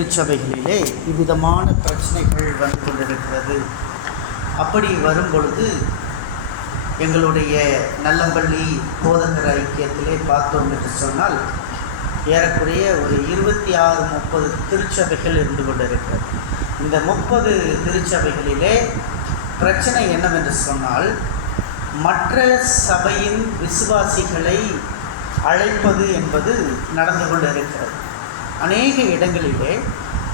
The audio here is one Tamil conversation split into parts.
திருச்சபைகளிலே இவ்விதமான பிரச்சனைகள் வந்து கொண்டிருக்கிறது. அப்படி வரும் பொழுது எங்களுடைய நல்லம்பள்ளி போதகர் ஐக்கியத்திலே பார்த்தோம் என்று சொன்னால் ஏறக்குறைய ஒரு 26-30 திருச்சபைகள் இருந்து கொண்டிருக்கிறது. இந்த 30 திருச்சபைகளிலே பிரச்சனை என்னவென்று சொன்னால், மற்ற சபையின் விசுவாசிகளை அழைப்பது என்பது நடந்து கொண்டிருக்கிறது. அநேக இடங்களிலே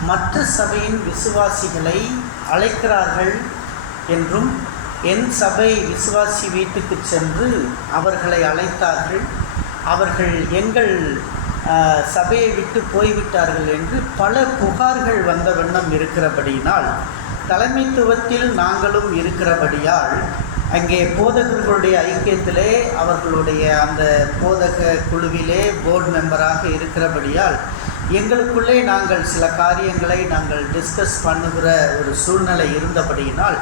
மற்ற சபையின் விசுவாசிகளை அழைக்கிறார்கள் என்றும், என் சபை விசுவாசி வீட்டுக்கு சென்று அவர்களை அழைத்தார்கள், அவர்கள் எங்கள் சபையை விட்டு போய்விட்டார்கள் என்று பல புகார்கள் வந்த வண்ணம் இருக்கிறபடியினால், தலைமைத்துவத்தில் நாங்களும் இருக்கிறபடியால் அங்கே போதகர்களுடைய ஐக்கியத்திலே அவர்களுடைய அந்த போதக குழுவிலே போர்டு மெம்பராக இருக்கிறபடியால் எங்களுக்குள்ளே நாங்கள் சில காரியங்களை நாங்கள் டிஸ்கஸ் பண்ணுகிற ஒரு சூழ்நிலை இருந்தபடியினால்,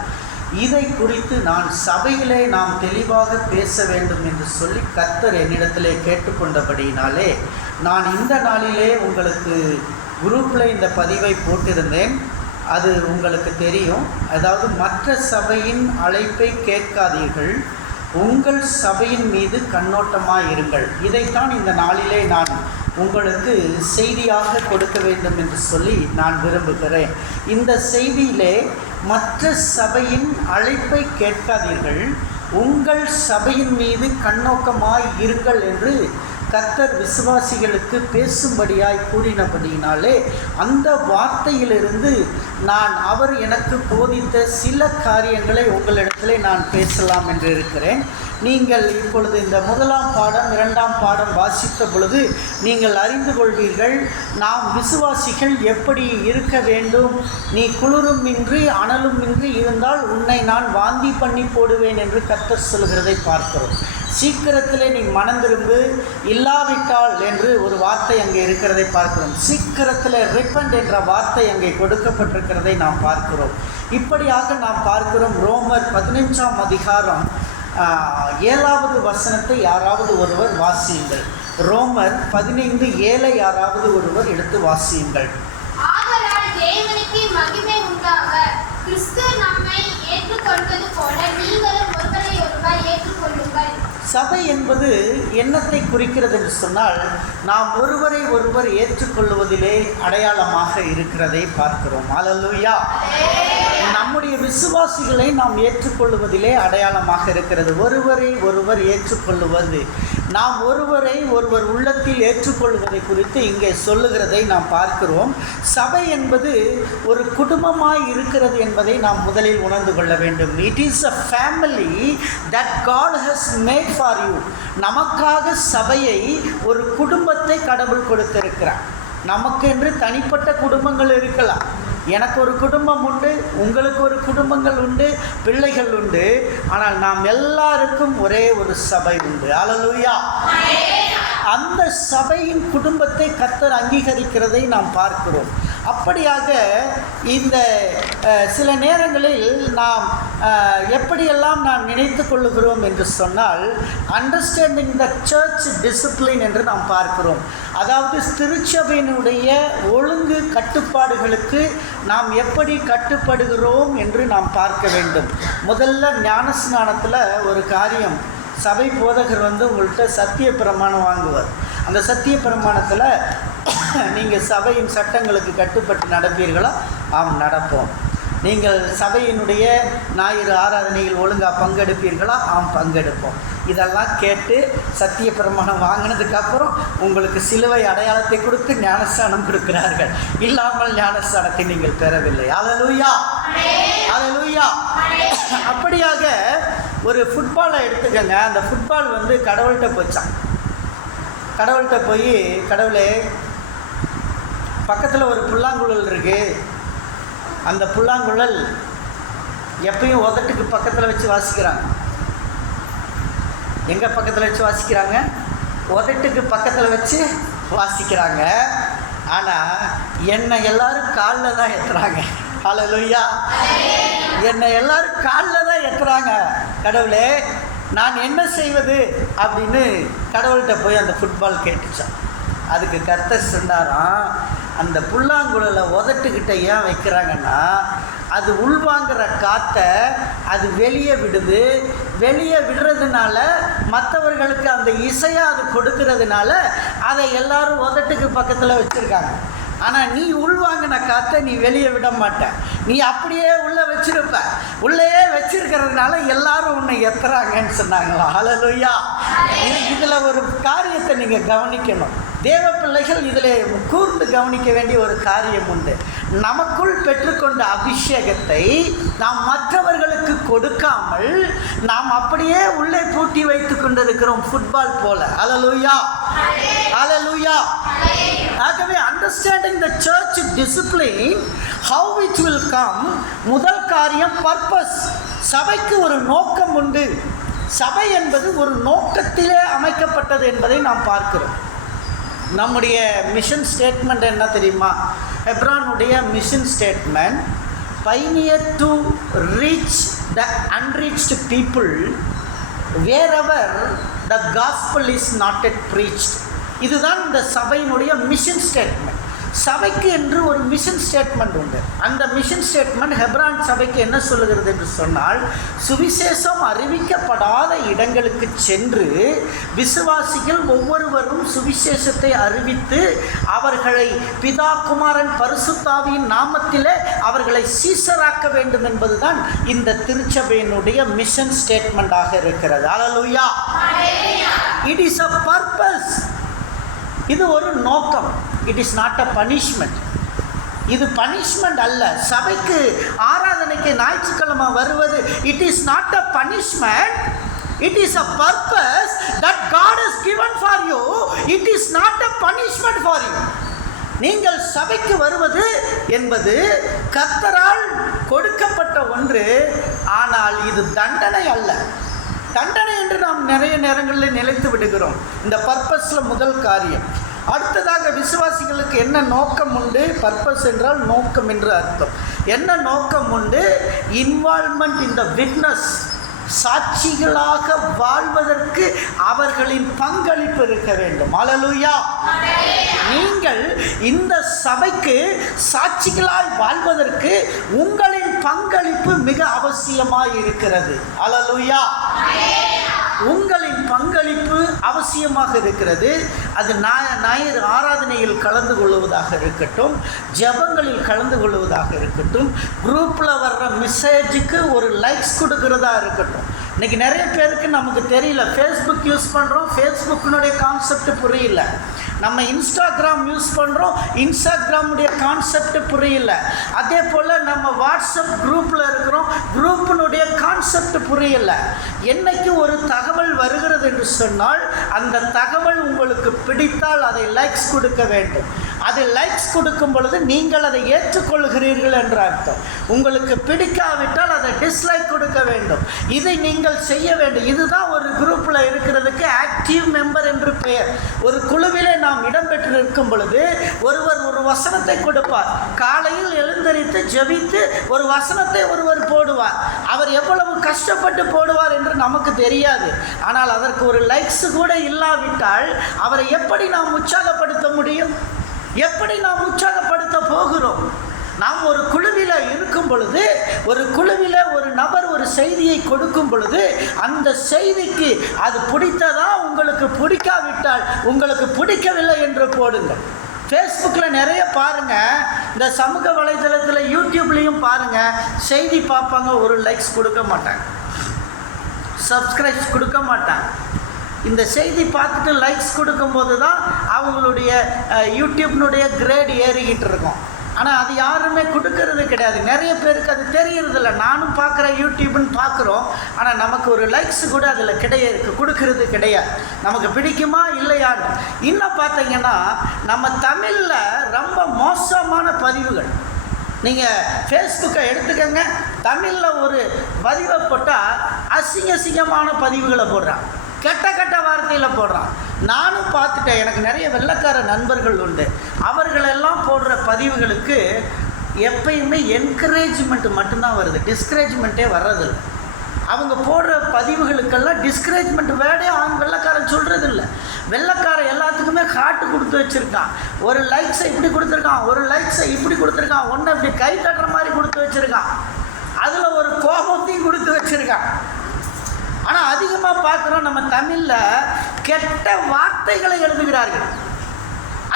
இதை குறித்து நான் சபையிலே நாம் தெளிவாக பேச வேண்டும் என்று சொல்லி கர்த்தர் என்னிடத்திலே கேட்டுக்கொண்டபடியினாலே, நான் இந்த நாளிலே உங்களுக்கு குரூப்பில் இந்த பதிவை போட்டிருந்தேன். அது உங்களுக்கு தெரியும். அதாவது, மற்ற சபையின் அழைப்பை கேட்காதீர்கள், உங்கள் சபையின் மீது கண்ணோட்டமாக இருங்கள். இதைத்தான் இந்த நாளிலே நான் உங்களுக்கு செய்தியாக கொடுக்க வேண்டும் என்று சொல்லி நான் விரும்புகிறேன். இந்த செய்தியிலே மற்ற சபையின் அழைப்பை கேட்காதீர்கள், உங்கள் சபையின் மீது கண்ணோக்கமாய் இருங்கள் என்று கர்த்தர் விசுவாசிகளுக்கு பேசும்படியாய் கூறினபடியினாலே, அந்த வார்த்தையிலிருந்து நான் அவர் எனக்கு போதித்த சில காரியங்களை உங்களிடத்திலே நான் பேசலாம் என்று இருக்கிறேன். நீங்கள் இப்பொழுது இந்த 1ஆம் பாடம் 2ஆம் பாடம் வாசித்த பொழுது நீங்கள் அறிந்து கொள்வீர்கள், நாம் விசுவாசிகள் எப்படி இருக்க வேண்டும். நீ குளிருமின்றி அனலுமின்றி இருந்தால் உன்னை நான் வாந்தி பண்ணி போடுவேன் என்று கர்த்தர் சொல்கிறதை பார்க்கிறோம். சீக்கிரத்திலே நீ மனம் திரும்பு, இல்லாவிட்டால் என்று ஒரு வார்த்தை அங்கே இருக்கிறதை பார்க்கிறோம். சீக்கிரத்தில் ரிப்பண்ட் என்ற வார்த்தை அங்கே கொடுக்கப்பட்டிருக்கிறதை நாம் பார்க்கிறோம். இப்படியாக நாம் பார்க்கிறோம். ரோமர் 15ஆம் அதிகாரம் 7வது வசனத்தை யாராவது ஒருவர் வாசியுங்கள். ரோமர் 15:7 யாராவது ஒருவர் எடுத்து வாசியுங்கள். தேவனுக்கு மகிமை உண்டாக, கிறிஸ்து நம்மை ஏற்றுக்கொண்டது போல நீங்களும் ஒருவரை ஒருவர் ஏற்றுக்கொள்ளுங்கள். சபை என்பது என்னத்தை குறிக்கிறது என்று சொன்னால், நாம் ஒருவரை ஒருவர் ஏற்றுக்கொள்வதிலே அடையாளமாக இருக்கிறதை பார்க்கிறோம். அல்லேலூயா. நம்முடைய விசுவாசிகளை நாம் ஏற்றுக்கொள்வதிலே அடையாளமாக இருக்கிறது. ஒருவரை ஒருவர் ஏற்றுக்கொள்வது, நாம் ஒருவரை ஒருவர் உள்ளத்தில் ஏற்றுக்கொள்வதை குறித்து இங்கே சொல்லுகிறதை நாம் பார்க்கிறோம். சபை என்பது ஒரு குடும்பமாய் இருக்கிறது என்பதை நாம் முதலில் உணர்ந்து கொள்ள வேண்டும். It is a family that God has made for you. நமக்காக சபையை, ஒரு குடும்பத்தை கடவுள் கொடுத்திருக்கிறார். நமக்கு என்று தனிப்பட்ட குடும்பங்கள் இருக்கலாம். எனக்கு ஒரு குடும்பம் உண்டு, உங்களுக்கு ஒரு குடும்பங்கள் உண்டு, பிள்ளைகள் உண்டு. ஆனால் நாம் எல்லாருக்கும் ஒரே ஒரு சபை உண்டு. அல்லேலூயா. அந்த சபையின் குடும்பத்தை கர்த்தர் அங்கீகரிக்கிறதை நாம் பார்க்கிறோம். அப்படியாக இந்த சில நேரங்களில் நாம் எப்படியெல்லாம் நாம் நினைத்து கொள்ளுகிறோம் என்று சொன்னால், அண்டர்ஸ்டாண்டிங் த சர்ச் டிசிப்ளின் என்று நாம் பார்க்கிறோம். அதாவது, திருச்சபையினுடைய ஒழுங்கு கட்டுப்பாடுகளுக்கு நாம் எப்படி கட்டுப்படுகிறோம் என்று நாம் பார்க்க வேண்டும். முதல்ல ஞானஸ்நானத்தில் ஒரு காரியம், சபை போதகர் உங்கள்கிட்ட சத்திய பிரமாணம் வாங்குவார். அந்த சத்திய பிரமாணத்தில் நீங்கள் சபையின் சட்டங்களுக்கு கட்டுப்பட்டு நடப்பீர்களா? ஆம், நடப்போம். நீங்கள் சபையினுடைய ஞாயிறு ஆராதனையில் ஒழுங்காக பங்கெடுப்பீர்களா? ஆம், பங்கெடுப்போம். இதெல்லாம் கேட்டு சத்திய பிரமாணம் வாங்கினதுக்கப்புறம் உங்களுக்கு சிலுவை அடையாளத்தை கொடுத்து ஞானஸ்தானம் கொடுக்கிறார்கள். இல்லாமல் ஞானஸ்தானத்தை நீங்கள் பெறவில்லை. அல்லேலூயா, அல்லேலூயா. அப்படியாக ஒரு ஃபுட்பாலை எடுத்துக்கங்க. அந்த ஃபுட்பால் கடவுள்கிட்ட போச்சான். கடவுள்கிட்ட போய், கடவுளே, பக்கத்தில் ஒரு புல்லாங்குழல் இருக்குது, அந்த புல்லாங்குழல் எப்பயும் உதட்டுக்கு பக்கத்தில் வச்சு வாசிக்கிறாங்க. எங்கே பக்கத்தில் வச்சு வாசிக்கிறாங்க? உதட்டுக்கு பக்கத்தில் வச்சு வாசிக்கிறாங்க. ஆனால் என்னை எல்லோரும் காலில் தான் ஏற்றுறாங்க. அல்லேலூயா. என்னை எல்லோரும் காலில் தான் ஏற்றுறாங்க. கடவுளே, நான் என்ன செய்வது அப்படின்னு கடவுள்கிட்ட போய் அந்த ஃபுட்பால் கேட்டுச்சான். அதுக்கு கர்த்தர் சொன்னாராம், அந்த புல்லாங்குழலை உதட்டுக்கிட்ட ஏன் வைக்கிறாங்கன்னா, அது உள்வாங்கிற காற்றை அது வெளியே விடுது. வெளியே விடுறதுனால மற்றவர்களுக்கு அந்த இசையை அது கொடுக்கறதுனால அதை எல்லாரும் உதட்டுக்கு பக்கத்தில் வச்சுருக்காங்க. ஆனால் நீ உள்வாங்கின காற்றை நீ வெளியே விட மாட்ட, நீ அப்படியே உள்ளே வச்சிருப்ப. உள்ளேயே வச்சிருக்கிறதுனால எல்லாரும் உன்னை எத்துறாங்கன்னு சொன்னாங்களா? ஹல்லேலூயா. இதில் ஒரு காரியத்தை நீங்கள் கவனிக்கணும். தேவ பிள்ளைகள் இதில் கூர்ந்து கவனிக்க வேண்டிய ஒரு காரியம் உண்டு. நமக்குள் பெற்றுக்கொண்ட அபிஷேகத்தை நாம் மற்றவர்களுக்கு கொடுக்காமல் நாம் அப்படியே உள்ளே பூட்டி வைத்து கொண்டிருக்கிறோம், ஃபுட்பால் போல. ஹல்லேலூயா, ஹல்லேலூயா. ஆகவே understanding the church discipline, how it will come. முதல் காரியம் பர்பஸ். சபைக்கு ஒரு நோக்கம் உண்டு. சபை என்பது ஒரு நோக்கத்திலே அமைக்கப்பட்டது என்பதை நாம் பார்க்கிறோம். நம்முடைய மிஷன் ஸ்டேட்மெண்ட் என்ன தெரியுமா? ஹெப்ரானுடைய mission statement, pioneer to reach the unreached people wherever the gospel is not yet preached. இதுதான் இந்த சபையினுடைய மிஷன் ஸ்டேட்மெண்ட். சபைக்கு என்று ஒரு மிஷன் ஸ்டேட்மெண்ட் உண்டு. அந்த மிஷன் ஸ்டேட்மெண்ட் ஹெப்ரான் சபைக்கு என்ன சொல்லுகிறது என்று சொன்னால், சுவிசேஷம் அறிவிக்கப்படாத இடங்களுக்கு சென்று விசுவாசிகள் ஒவ்வொருவரும் சுவிசேஷத்தை அறிவித்து அவர்களை பிதா குமாரன் பரிசுத்தாவியின் நாமத்திலே அவர்களை சீஷராக்க வேண்டும் என்பதுதான் இந்த திருச்சபையினுடைய மிஷன் ஸ்டேட்மெண்டாக இருக்கிறது. ஹல்லேலூயா. It is a purpose. இது ஒரு நோக்கம். It is not a punishment. இது பனிஷ்மெண்ட் அல்ல. சபைக்கு ஆராதனைக்கு ஞாயிற்றுக்கிழமை வருவது it is not a punishment. It is a purpose that God has given for you. It is not a punishment for you. நீங்கள் சபைக்கு வருவது என்பது கர்த்தரால் கொடுக்கப்பட்ட ஒன்று. ஆனால் இது தண்டனை அல்ல. தண்டனை என்று நாம் நிறைய நேரங்களில் நிலைத்து விடுகிறோம். இந்த பர்பஸில் முதல் காரியம். அடுத்ததாக விசுவாசிகளுக்கு என்ன நோக்கம் உண்டு? பர்பஸ் என்றால் நோக்கம் என்று அர்த்தம். என்ன நோக்கம் உண்டு? இன்வால்வ்மெண்ட் இன் த விட்னஸ். சாட்சிகளாக வாழ்வதற்கு அவர்களின் பங்களிப்பு இருக்க வேண்டும். ஹல்லேலூயா. நீங்கள் இந்த சபைக்கு சாட்சிகளாய் வாழ்வதற்கு உங்களின் பங்களிப்பு மிக அவசியமாய் இருக்கிறது. ஹல்லேலூயா. உங்களின் பங்களிப்பு அவசியமாக இருக்கிறது. அது ஞாயிறு ஆராதனையில் கலந்து கொள்வதாக இருக்கட்டும், ஜெபங்களில் கலந்து கொள்வதாக இருக்கட்டும், குரூப்பில் வர்ற மெசேஜுக்கு ஒரு லைக்ஸ் கொடுக்கறதா இருக்கட்டும். இன்றைக்கி நிறைய பேருக்கு நமக்கு தெரியல. ஃபேஸ்புக் யூஸ் பண்ணுறோம், ஃபேஸ்புக்கினுடைய கான்செப்ட் புரியல. நம்ம இன்ஸ்டாகிராம் யூஸ் பண்ணுறோம், இன்ஸ்டாகிராமுடைய கான்செப்ட் புரியல. அதே போல் நம்ம வாட்ஸ்அப் குரூப்பில் இருக்கிறோம், குரூப்பினுடைய கான்செப்ட் புரியல. என்னைக்கு ஒரு தகவல் வருகிறது என்று சொன்னால் அந்த தகவல் உங்களுக்கு பிடித்தால் அதை லைக்ஸ் கொடுக்க வேண்டும். அது லைக்ஸ் கொடுக்கும் பொழுது நீங்கள் அதை ஏற்றுக்கொள்கிறீர்கள் என்ற அர்த்தம். உங்களுக்கு பிடிக்காவிட்டால் அதை டிஸ்லைக் கொடுக்க வேண்டும். இதை நீங்கள் செய்ய வேண்டும். இதுதான் ஒரு குரூப்பில் இருக்கிறதுக்கு ஆக்டிவ் மெம்பர் என்று பெயர். ஒரு குழுவிலே நாம் இடம்பெற்று இருக்கும் பொழுது ஒருவர் ஒரு வசனத்தை கொடுப்பார். காலையில் எழுந்தரித்து ஜெபித்து ஒரு வசனத்தை ஒருவர் போடுவார். அவர் எவ்வளவு கஷ்டப்பட்டு போடுவார் என்று நமக்கு தெரியாது. ஆனால் அதற்கு ஒரு லைக்ஸ் கூட இல்லாவிட்டால் அவரை எப்படி நாம் உற்சாகப்படுத்த முடியும்? எப்படி நாம் உற்சாகப்படுத்த போகிறோம்? நாம் ஒரு குழுவில் இருக்கும் பொழுது, ஒரு குழுவில் ஒரு நபர் ஒரு செய்தியை கொடுக்கும் பொழுது அந்த செய்திக்கு அது பிடித்ததா, உங்களுக்கு பிடிக்காவிட்டால் உங்களுக்கு பிடிக்கவில்லை என்று போடுங்கள். ஃபேஸ்புக்கில் நிறைய பாருங்கள், இந்த சமூக வலைதளத்தில் யூடியூப்லேயும் பாருங்கள், செய்தி பார்ப்பாங்க, ஒரு லைக்ஸ் கொடுக்க மாட்டாங்க, சப்ஸ்கிரைப்ஸ் கொடுக்க மாட்டாங்க. இந்த செய்தி பார்த்துட்டு லைக்ஸ் கொடுக்கும்போது தான் அவங்களுடைய யூடியூப்னுடைய கிரேட் ஏறிக்கிட்டு இருக்கும். ஆனால் அது யாருமே கொடுக்கறது கிடையாது. நிறைய பேருக்கு அது தெரியறதில்ல. நானும் பார்க்குறேன், யூடியூப்னு பார்க்குறோம், ஆனால் நமக்கு ஒரு லைக்ஸ் கூட அதில் கொடுக்கறது கிடையாது. நமக்கு பிடிக்குமா இல்லையான்னு. இன்னும் பார்த்தீங்கன்னா நம்ம தமிழில் ரொம்ப மோசமான பதிவுகள். நீங்கள் ஃபேஸ்புக்கை எடுத்துக்கங்க, தமிழில் ஒரு பதிவை போட்டால் அசிங்கமான பதிவுகளை போடுறான், கெட்ட கெட்ட வார்த்தையில் போடுறான். நானும் பார்த்துட்டேன். எனக்கு நிறைய வெள்ளைக்கார நண்பர்கள் உண்டு. அவர்களெல்லாம் போடுற பதிவுகளுக்கு எப்பயுமே என்கரேஜ்மெண்ட் மட்டும்தான் வருது, டிஸ்கரேஜ்மெண்ட்டே வர்றதில்லை. அவங்க போடுற பதிவுகளுக்கெல்லாம் டிஸ்கரேஜ்மெண்ட் வேர்டே வெள்ளைக்காரன் சொல்கிறது இல்லை. வெள்ளைக்காரன் எல்லாத்துக்குமே ஹார்ட் கொடுத்து வச்சுருக்கான். ஒரு லைக்ஸை இப்படி கொடுத்துருக்கான், ஒரு லைக்ஸை இப்படி கொடுத்துருக்கான், ஒன்று இப்படி கை தட்டுற மாதிரி கொடுத்து வச்சுருக்கான், அதில் ஒரு கோபத்தையும் கொடுத்து வச்சுருக்கான். ஆனால் அதிகமாக பார்க்குறோம் நம்ம தமிழில் கெட்ட வார்த்தைகளை எழுதுகிறார்கள்,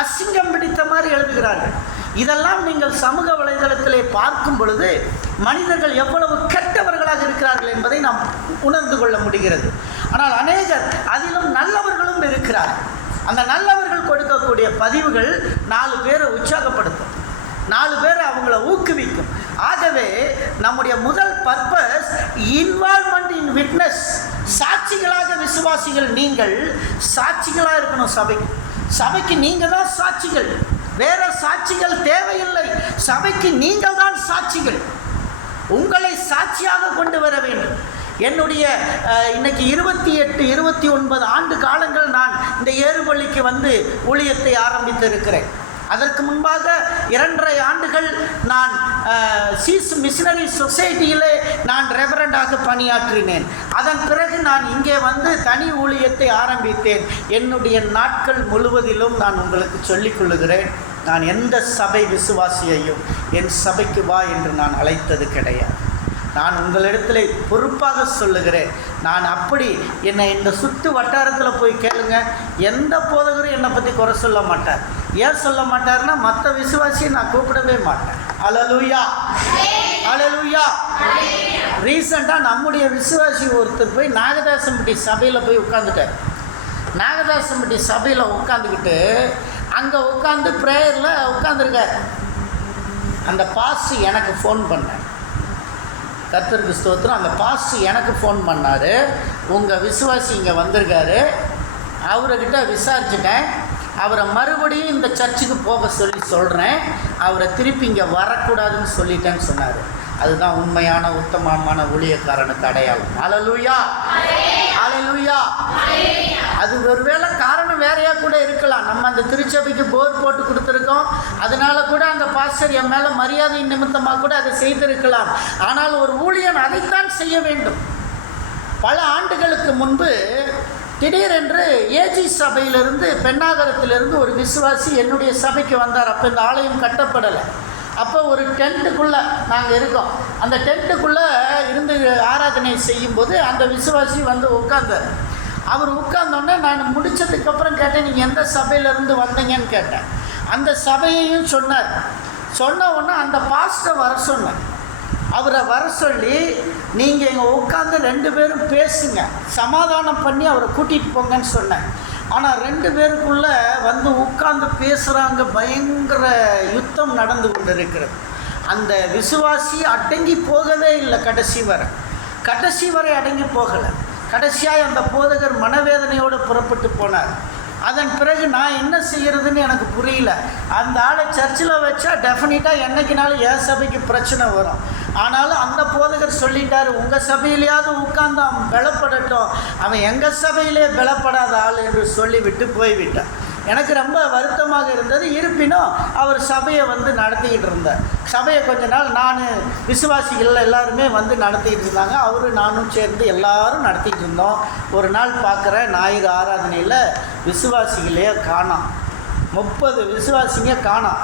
அசிங்கம் பிடித்த மாதிரி எழுதுகிறார்கள். இதெல்லாம் நீங்கள் சமூக வலைதளத்திலே பார்க்கும் பொழுது மனிதர்கள் எவ்வளவு கெட்டவர்களாக இருக்கிறார்கள் என்பதை நாம் உணர்ந்து கொள்ள முடிகிறது. ஆனால் அநேகர் அதிலும் நல்லவர்களும் இருக்கிறார்கள். அந்த நல்லவர்கள் கொடுக்கக்கூடிய பதிவுகள் 4 பேரை உற்சாகப்படுத்தும், 4 பேரை அவங்கள ஊக்குவிக்கும். ஆகவே நம்முடைய முதல் பர்பஸ் இன்வால்வ்மெண்ட் இன் விட்னஸ். சாட்சிகளாக விசுவாசிகள் நீங்கள் சாட்சிகளாக இருக்கணும். சபைக்கு நீங்கள் தான் சாட்சிகள், வேற சாட்சிகள் தேவையில்லை. சபைக்கு நீங்கள் தான் சாட்சிகள். உங்களை சாட்சியாக கொண்டு வர வேண்டும். என்னுடைய இன்னைக்கு 28, 29 ஆண்டு காலங்கள் நான் இந்த ஏறுபள்ளிக்கு வந்து ஊழியத்தை ஆரம்பித்திருக்கிறேன். அதற்கு முன்பாக 2.5 ஆண்டுகள் நான் சீஸ் மிஷனரி சொசைட்டியிலே நான் ரெவரண்டாக பணியாற்றினேன். அதன் பிறகு நான் இங்கே வந்து தனி ஊழியத்தை ஆரம்பித்தேன். என்னுடைய நாட்கள் முழுவதிலும் நான் உங்களுக்கு சொல்லிக் கொள்ளுகிறேன், நான் எந்த சபை விசுவாசியையும் என் சபைக்கு வா என்று நான் அழைத்தது கிடையாது. நான் உங்களிடத்தில் பொறுப்பாக சொல்லுகிறேன், நான் அப்படி என்னை இந்த சுற்று வட்டாரத்தில் போய் கேளுங்க, எந்த போதகரும் என்னை பற்றி குறை சொல்ல மாட்டார். ஏன் சொல்ல மாட்டார்னா, மற்ற விசுவாசியை நான் கூப்பிடவே மாட்டேன். அல்லேலூயா, அல்லேலூயா. ரீசெண்டாக நம்முடைய விசுவாசி ஒருத்தர் போய் நாகதாசம்பட்டி சபையில் போய் உட்காந்துட்டார். நாகதாசம்பட்டி சபையில் உட்காந்துக்கிட்டு அங்கே உட்காந்து ப்ரேயரில் உட்காந்துருக்கார். அந்த பாஸ்டர் எனக்கு ஃபோன் பண்ணேன், கர்த்தருக்கு ஸ்தோத்திரம். அந்த பாஸ்டர் எனக்கு ஃபோன் பண்ணார், உங்கள் விசுவாசி இங்கே வந்திருக்காரு, அவர்கிட்ட விசாரிச்சுட்டேன், அவரை மறுபடியும் இந்த சர்ச்சுக்கு போக சொல்கிறேன், அவரை திருப்பி இங்கே வரக்கூடாதுன்னு சொல்லிட்டேன்னு சொன்னார். அதுதான் உண்மையான உத்தமமான ஊழியக்காரனுக்கு அடையாளம். அல்லேலூயா, அல்லேலூயா. அது ஒருவேளை காரணம் வேறையாக கூட இருக்கலாம். நம்ம அந்த திருச்சபைக்கு போர் போட்டு கொடுத்துருக்கோம், அதனால கூட அந்த பாஸ்டர் என் மேலே மரியாதை நிமித்தமாக கூட அதை செய்திருக்கலாம். ஆனால் ஒரு ஊழியன் அதைத்தான் செய்ய வேண்டும். பல ஆண்டுகளுக்கு முன்பு திடீரென்று ஏஜி சபையிலிருந்து பெண்ணாகரத்திலிருந்து ஒரு விசுவாசி என்னுடைய சபைக்கு வந்தார். அப்போ இந்த ஆலயம் கட்டப்படலை. அப்போ ஒரு டென்ட்டுக்குள்ளே நாங்கள் இருக்கோம். அந்த டென்ட்டுக்குள்ளே இருந்து ஆராதனை செய்யும்போது அந்த விசுவாசி வந்து உட்கார்ந்தார். அவர் உட்கார்ந்தோடனே நான் முடித்ததுக்கப்புறம் கேட்டேன், நீங்கள் எந்த சபையிலேருந்து வந்தீங்கன்னு கேட்டேன். அந்த சபையையும் சொன்னார். சொன்ன உடனே அந்த பாஸ்டரை வர சொன்னேன். அவரை வர சொல்லி, நீங்கள் இங்கே உட்காந்து 2 பேரும் பேசுங்க, சமாதானம் பண்ணி அவரை கூட்டிகிட்டு போங்கன்னு சொன்னேன். ஆனால் 2 பேருக்குள்ளே வந்து உட்கார்ந்து பேசுகிறாங்க. பயங்கர யுத்தம் நடந்து கொண்டு இருக்கிறது. அந்த விசுவாசி அடங்கி போகவே இல்லை. கடைசி வரை அடங்கி போகலை. கடைசியாக அந்த போதகர் மனவேதனையோடு புறப்பட்டு போனார். அதன் பிறகு நான் என்ன செய்கிறதுன்னு எனக்கு புரியல. அந்த ஆளை சர்ச்சில் வச்சா டெஃபினட்டாக என்றைக்குனாலும் என் சபைக்கு பிரச்சனை வரும். ஆனாலும் அந்த போதகர் சொல்லிட்டார், உங்கள் சபையிலேயாவது உட்கார்ந்து அவன் பலப்படட்டும், அவன் எங்கள் சபையிலே பலப்படாத ஆள் என்று சொல்லிவிட்டு போய்விட்டான். எனக்கு ரொம்ப வருத்தமாக இருந்தது. இருப்பினும் அவர் சபையை வந்து நடத்திக்கிட்டு இருந்தார். சபையை கொஞ்ச நாள் நான் விசுவாசிகள் எல்லாருமே வந்து நடத்திக்கிட்டு இருந்தாங்க. அவரும் நானும் சேர்ந்து எல்லாரும் நடத்திக்கிட்டு இருந்தோம். ஒரு நாள் பார்க்குறேன், ஞாயிறு ஆராதனையில் விசுவாசிகளே காணோம். 30 விசுவாசிங்க காணோம்.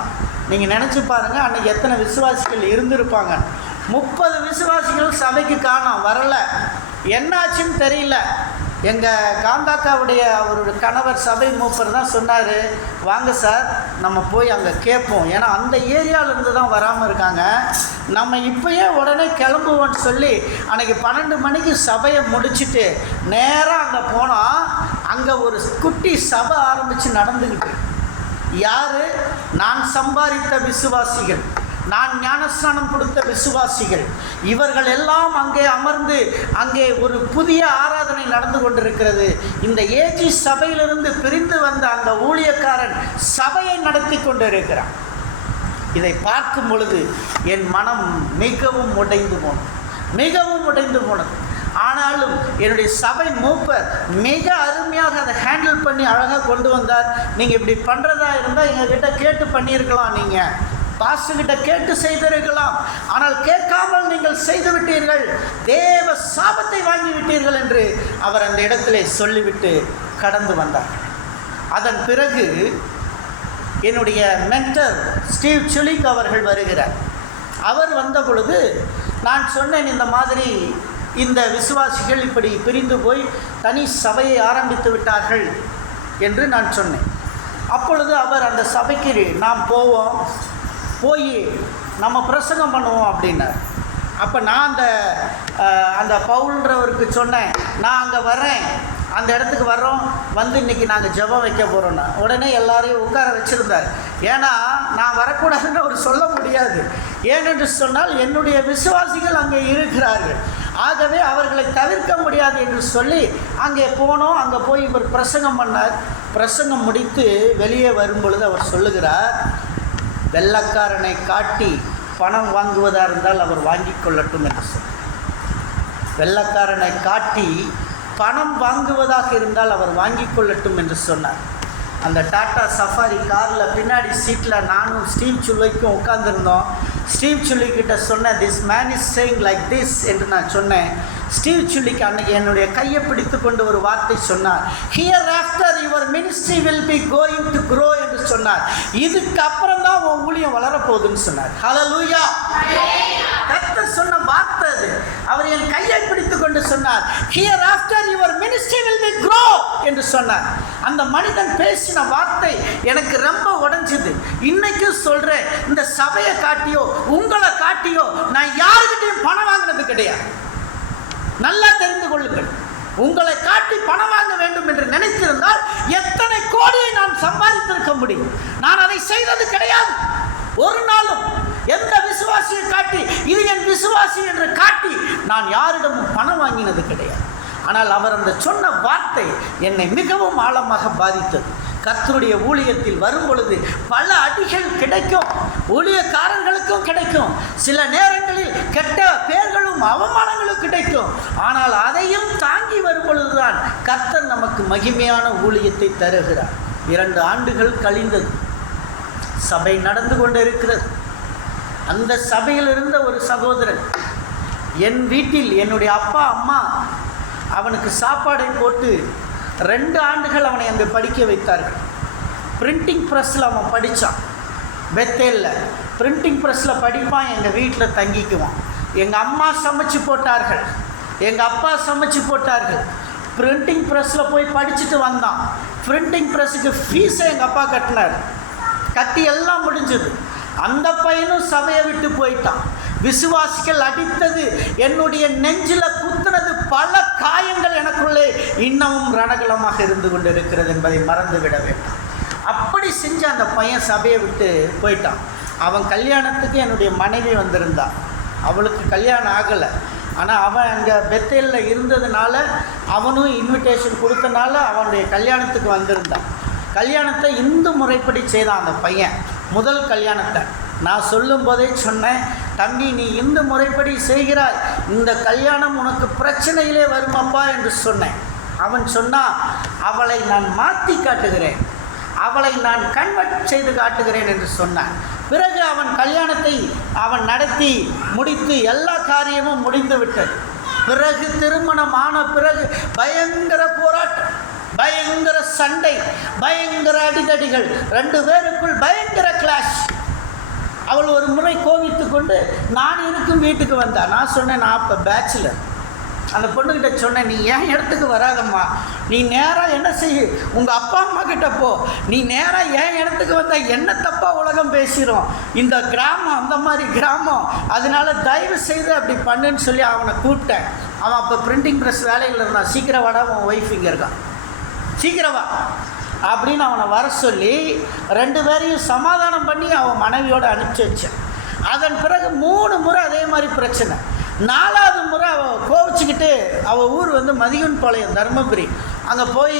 நீங்கள் நினச்சி பாருங்கள், அன்றைக்கி எத்தனை விசுவாசிகள் இருந்திருப்பாங்க. 30 விசுவாசிகள் சபைக்கு காணோம், வரலை. என்னாச்சுன்னு தெரியல. எங்கள் காந்தாக்காவுடைய அவருடைய கணவர் சபை மூப்பர் தான் சொன்னார், வாங்க சார் நம்ம போய் அங்கே கேட்போம், ஏன்னா அந்த ஏரியாவிலேருந்து தான் வராமல் இருக்காங்க, நம்ம இப்போயே உடனே கிளம்புவோன்னு சொல்லி அன்றைக்கி 12 மணிக்கு சபையை முடிச்சுட்டு நேராக அங்கே போனால் அங்கே ஒரு குட்டி சபை ஆரம்பித்து நடந்துக்கிட்டு. யார்? நான் சம்பாதித்த விசுவாசிகள், நான் ஞானஸ்நானம் கொடுத்த விசுவாசிகள், இவர்கள் எல்லாம் அங்கே அமர்ந்து அங்கே ஒரு புதிய ஆராதனை நடந்து கொண்டிருக்கிறது. இந்த ஏஜி சபையிலிருந்து பிரிந்து வந்த அந்த ஊழியக்காரன் சபையை நடத்தி கொண்டு இருக்கிறான். இதை பார்க்கும் பொழுது என் மனம் மிகவும் உடைந்து போனது. ஆனாலும் என்னுடைய சபை மூப்பர் மிக அருமையாக அதை ஹேண்டில் பண்ணி அழகாக கொண்டு வந்தார். நீங்கள் இப்படி பண்ணுறதா இருந்தால் எங்ககிட்ட கேட்டு பண்ணியிருக்கலாம், நீங்கள் பாஸ்டர்கிட்ட கேட்டு செய்திருக்கலாம், ஆனால் கேட்காமல் நீங்கள் செய்து விட்டீர்கள், தேவ சாபத்தை வாங்கி விட்டீர்கள் என்று அவர் அந்த இடத்திலே சொல்லிவிட்டு கடந்து வந்தார். அதன் பிறகு என்னுடைய மென்டர் ஸ்டீவ் சுலிக் அவர்கள் வருகிறார். அவர் வந்த பொழுது நான் சொன்னேன், இந்த மாதிரி இந்த விசுவாசிகள் இப்படி பிரிந்து போய் தனி சபையை ஆரம்பித்து விட்டார்கள் என்று நான் சொன்னேன். அப்பொழுது அவர் அந்த சபைக்கு நாம் போவோம், போய் நம்ம பிரசங்கம் பண்ணுவோம் அப்படின்னார். அப்போ நான் அந்த பவுல்ன்றவருக்கு சொன்னேன், நான் அங்கே வரேன், அந்த இடத்துக்கு வர்றோம், வந்து இன்றைக்கி நாங்கள் ஜெபம் வைக்க போகிறோன்னா. உடனே எல்லாரையும் உட்கார வச்சுருந்தார். ஏன்னா நான் வரக்கூடாதுன்னு அவர் சொல்ல முடியாது. ஏனென்று சொன்னால் என்னுடைய விசுவாசிகள் அங்கே இருக்கிறார்கள், ஆகவே அவர்களை தவிர்க்க முடியாது என்று சொல்லி அங்கே போனோம். அங்கே போய் இவர் பிரசங்கம் பண்ணார். பிரசங்கம் முடித்து வெளியே வரும்பொழுது அவர் சொல்லுகிறார், வெள்ளைக்காரனை காட்டி பணம் வாங்குவதாக இருந்தால் அவர் வாங்கி கொள்ளட்டும் என்று சொன்னார். வெள்ளைக்காரனை காட்டி பணம் வாங்குவதாக இருந்தால் அவர் வாங்கி கொள்ளட்டும் என்று சொன்னார். அந்த டாட்டா சஃபாரி காரில் பின்னாடி சீட்டில் நானும் ஸ்டீவ் சுல்லிக்கும் உட்கார்ந்துருந்தோம். ஸ்டீவ் சுல்லிக்கிட்ட சொன்னேன், this man is saying like this என்று நான் சொன்னேன். ஸ்டீவ் சுல்லிக்கு அன்னைக்கு என்னுடைய கையை பிடித்து கொண்டு ஒரு வார்த்தை சொன்னார், here after your ministry will be going to grow என்று சொன்னார். இதுக்கு அப்புறம் தான் உன் ஊழியம் வளரப்போகுதுன்னு சொன்னார். ஹல்லேலூயா! கர்த்தர் சொன்ன வார்த்தை அது. அவர் என் கையை பிடித்து கொண்டு சொன்னார், here after your ministry will be grow என்று சொன்னார். அந்த மனிதன் பேசின வார்த்தை எனக்கு ரொம்ப உடைஞ்சுது. இன்னைக்கு சொல்கிறேன், இந்த சபையை காட்டியோ உங்களை காட்டியோ நான் யாருக்கிட்டையும் பணம் வாங்கினது கிடையாது. நல்லா தெரிந்து கொள்ளுங்கள். உங்களை காட்டி பணம் வாங்க வேண்டும் என்று நினைத்திருந்தால் எத்தனை கோடியை நான் சம்பாதித்திருக்க முடியும். நான் அதை செய்தது கிடையாது. ஒரு நாளும் எந்த விசுவாசியை காட்டி இது என் விசுவாசி என்று காட்டி நான் யாரிடமும் பணம் வாங்கினது கிடையாது. ஆனால் அவர் அந்த சொன்ன வார்த்தை என்னை மிகவும் ஆழமாக பாதித்தது. கர்த்தருடைய ஊழியத்தில் வரும் பொழுது பல அடிகள் கிடைக்கும், ஊழியக்காரர்களுக்கும் கிடைக்கும், சில நேரங்களில் கெட்ட பெயர்களும் அவமானங்களும் கிடைக்கும். ஆனால் அதையும் தாங்கி வரும் பொழுதுதான் கர்த்தர் நமக்கு மகிமையான ஊழியத்தை தருகிறார். 2 ஆண்டுகள் கழிந்தது. சபை நடந்து கொண்டிருக்கிறது. அந்த சபையில் இருந்த ஒரு சகோதரன் என் வீட்டில் என்னுடைய அப்பா அம்மா அவனுக்கு சாப்பாடை போட்டு 2 ஆண்டுகள் அவனை அங்கே படிக்க வைத்தார்கள். பிரிண்டிங் ப்ரெஸ்ஸில் அவன் படித்தான். பெத்தேலில் பிரிண்டிங் ப்ரெஸ்ஸில் படிப்பான், எங்கள் வீட்டில் தங்கிக்குவான். எங்கள் அம்மா சமைச்சு போட்டார்கள், எங்கள் அப்பா சமைச்சு போட்டார்கள். பிரிண்டிங் ப்ரெஸ்ஸில் போய் படிச்சுட்டு வந்தான். பிரிண்டிங் ப்ரெஸ்ஸுக்கு ஃபீஸை எங்கள் அப்பா கட்டினார். கட்டி எல்லாம் முடிஞ்சது. அந்த பையனும் சபையை விட்டு போயிட்டான். விசுவாசிகள் அடித்தது, என்னுடைய நெஞ்சில் குத்துனது, பல காயங்கள் எனக்குள்ளே இன்னமும் ரணகலமாக இருந்து கொண்டு இருக்கிறது என்பதை மறந்துவிட வேண்டாம். அப்படி செஞ்சு அந்த பையன் சபையை விட்டு போயிட்டான். அவன் கல்யாணத்துக்கு என்னுடைய மனைவி வந்திருந்தான். அவளுக்கு கல்யாணம் ஆகலை. ஆனால் அவன் அங்கே பெத்தேலில் இருந்ததுனால அவனும் இன்விடேஷன் கொடுத்தனால அவனுடைய கல்யாணத்துக்கு வந்திருந்தான். கல்யாணத்தை இந்து முறைப்படி செய்தான் அந்த பையன். முதல் கல்யாணத்தை நான் சொல்லும் போதே சொன்னேன், தம்பி நீ இந்து முறைப்படி செய்கிறாய், இந்த கல்யாணம் உனக்கு பிரச்சனையிலே வருமப்பா என்று சொன்னேன். அவன் சொன்னான், அவளை நான் மாற்றி காட்டுகிறேன், அவளை நான் கன்வெர்ட் செய்து காட்டுகிறேன் என்று சொன்னான். பிறகு அவன் கல்யாணத்தை அவன் நடத்தி முடித்து எல்லா காரியமும் முடிந்து விட்டது. பிறகு திருமணம் ஆன பிறகு பயங்கர போராட்டம், பயங்கர சண்டை, பயங்கர அடிதடிகள், 2 பேருக்குள் பயங்கர கிளாஷ். அவள் ஒரு முறை கோவித்து கொண்டு நான் இருக்கும் வீட்டுக்கு வந்தா. நான் சொன்னேன், நான் அப்போ பேச்சுலர். அந்த பொண்ணுக்கிட்ட சொன்னேன், நீ ஏன் இடத்துக்கு வராதம்மா, நீ நேராக என்ன செய்ய, உங்கள் அப்பா அம்மா கிட்ட போ, நீ நேராக ஏன் இடத்துக்கு வந்தால் என்ன தப்பாக உலகம் பேசிடும், இந்த கிராமம் அந்த மாதிரி கிராமம், அதனால தயவு செய்து அப்படி பண்ணுன்னு சொல்லி அவனை கூப்பிட்டேன். அவன் அப்போ பிரிண்டிங் ப்ரெஸ் வேலையில் இருந்தான். சீக்கிரம் வாடா, உன் ஒய்ஃப் இங்கே இருக்கான், சீக்கிரம் வா அப்படின்னு அவனை வர சொல்லி 2 பேரையும் சமாதானம் பண்ணி அவன் மனைவியோடு அனுப்பிச்சி வச்சேன். அதன் பிறகு 3 முறை அதே மாதிரி பிரச்சனை. 4வது முறை அவள் கோவிச்சுக்கிட்டு அவள் ஊர் வந்து மதிகன்பாளையம், தர்மபுரி. அங்கே போய்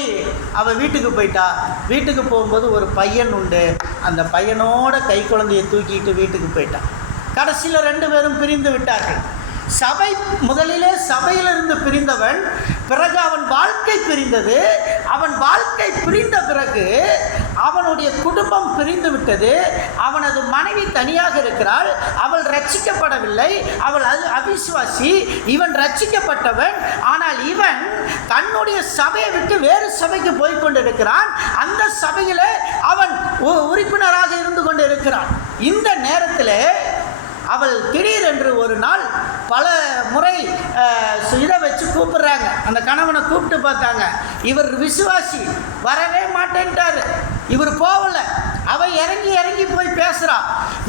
அவள் வீட்டுக்கு போயிட்டா. வீட்டுக்கு போகும்போது ஒரு பையன் உண்டு. அந்த பையனோட கை குழந்தையை தூக்கிட்டு வீட்டுக்கு போயிட்டான். கடைசியில் 2 பேரும் பிரிந்து விட்டார்கள். சபை முதலிலே சபையிலிருந்து பிரிந்தவன், பிறகு அவன் வாழ்க்கை பிரிந்தது. அவன் வாழ்க்கை பிரிந்த பிறகு அவனுடைய குடும்பம் பிரிந்து விட்டது, அவனது மனைவி தனியாக இருக்கிறாள், அவள் ரட்சிக்கப்படவில்லை, அவள் அவிசுவாசி, இவன் ரட்சிக்கப்பட்டவன். ஆனால் இவன் தன்னுடைய சபையை விட்டு வேறு சபைக்கு போய் கொண்டிருக்கிறான். அந்த சபையில் அவன் உறுப்பினராக இருந்து கொண்டு இருக்கிறான். இந்த நேரத்தில் அவள் திடீரென்று ஒரு நாள் பல முறை இதை வச்சு கூப்பிடுறாங்க. அந்த கணவனை கூப்பிட்டு பார்த்தாங்க. இவர் விசுவாசி, வரவே மாட்டேன்ட்டார். இவர் போகல. அவள் இறங்கி போய் பேசுகிறா,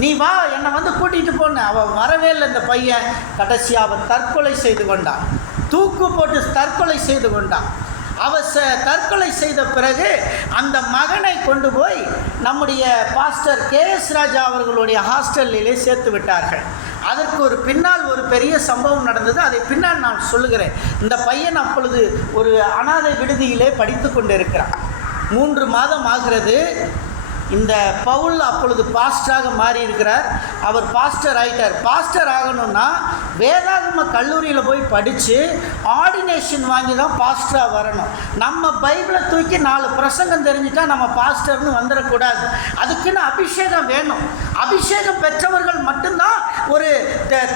நீ வா என்னை வந்து கூட்டிகிட்டு போன. அவள் வரவே இல்லை. இந்த பையன் கடைசி அவன் தற்கொலை செய்து கொண்டான். தூக்கு போட்டு தற்கொலை செய்து கொண்டான். அவர் தற்கொலை செய்த பிறகு அந்த மகனை கொண்டு போய் நம்முடைய பாஸ்டர் KS ராஜா அவர்களுடைய ஹாஸ்டலிலே சேர்த்து விட்டார்கள். அதற்கு ஒரு பின்னால் ஒரு பெரிய சம்பவம் நடந்தது. அதை பின்னால் நான் சொல்லுகிறேன். இந்த பையன் அப்பொழுது ஒரு அனாதை விடுதியிலே படித்து கொண்டு இருக்கிறான். 3 மாதம் ஆகிறது. இந்த பவுல் அப்பொழுது பாஸ்டராக மாறி இருக்கிறார். அவர் பாஸ்டர் ஆகிட்டார். பாஸ்டர் ஆகணும்னா வேதாகம கல்லூரியில் போய் படித்து ஆர்டினேஷன் வாங்கி தான் பாஸ்டராக வரணும். நம்ம பைபிளை தூக்கி 4 பிரசங்கம் தெரிஞ்சுட்டா நம்ம பாஸ்டர்னு வந்துடக்கூடாது. அதுக்குன்னு அபிஷேகம் வேணும். அபிஷேகம் பெற்றவர்கள் மட்டும்தான் ஒரு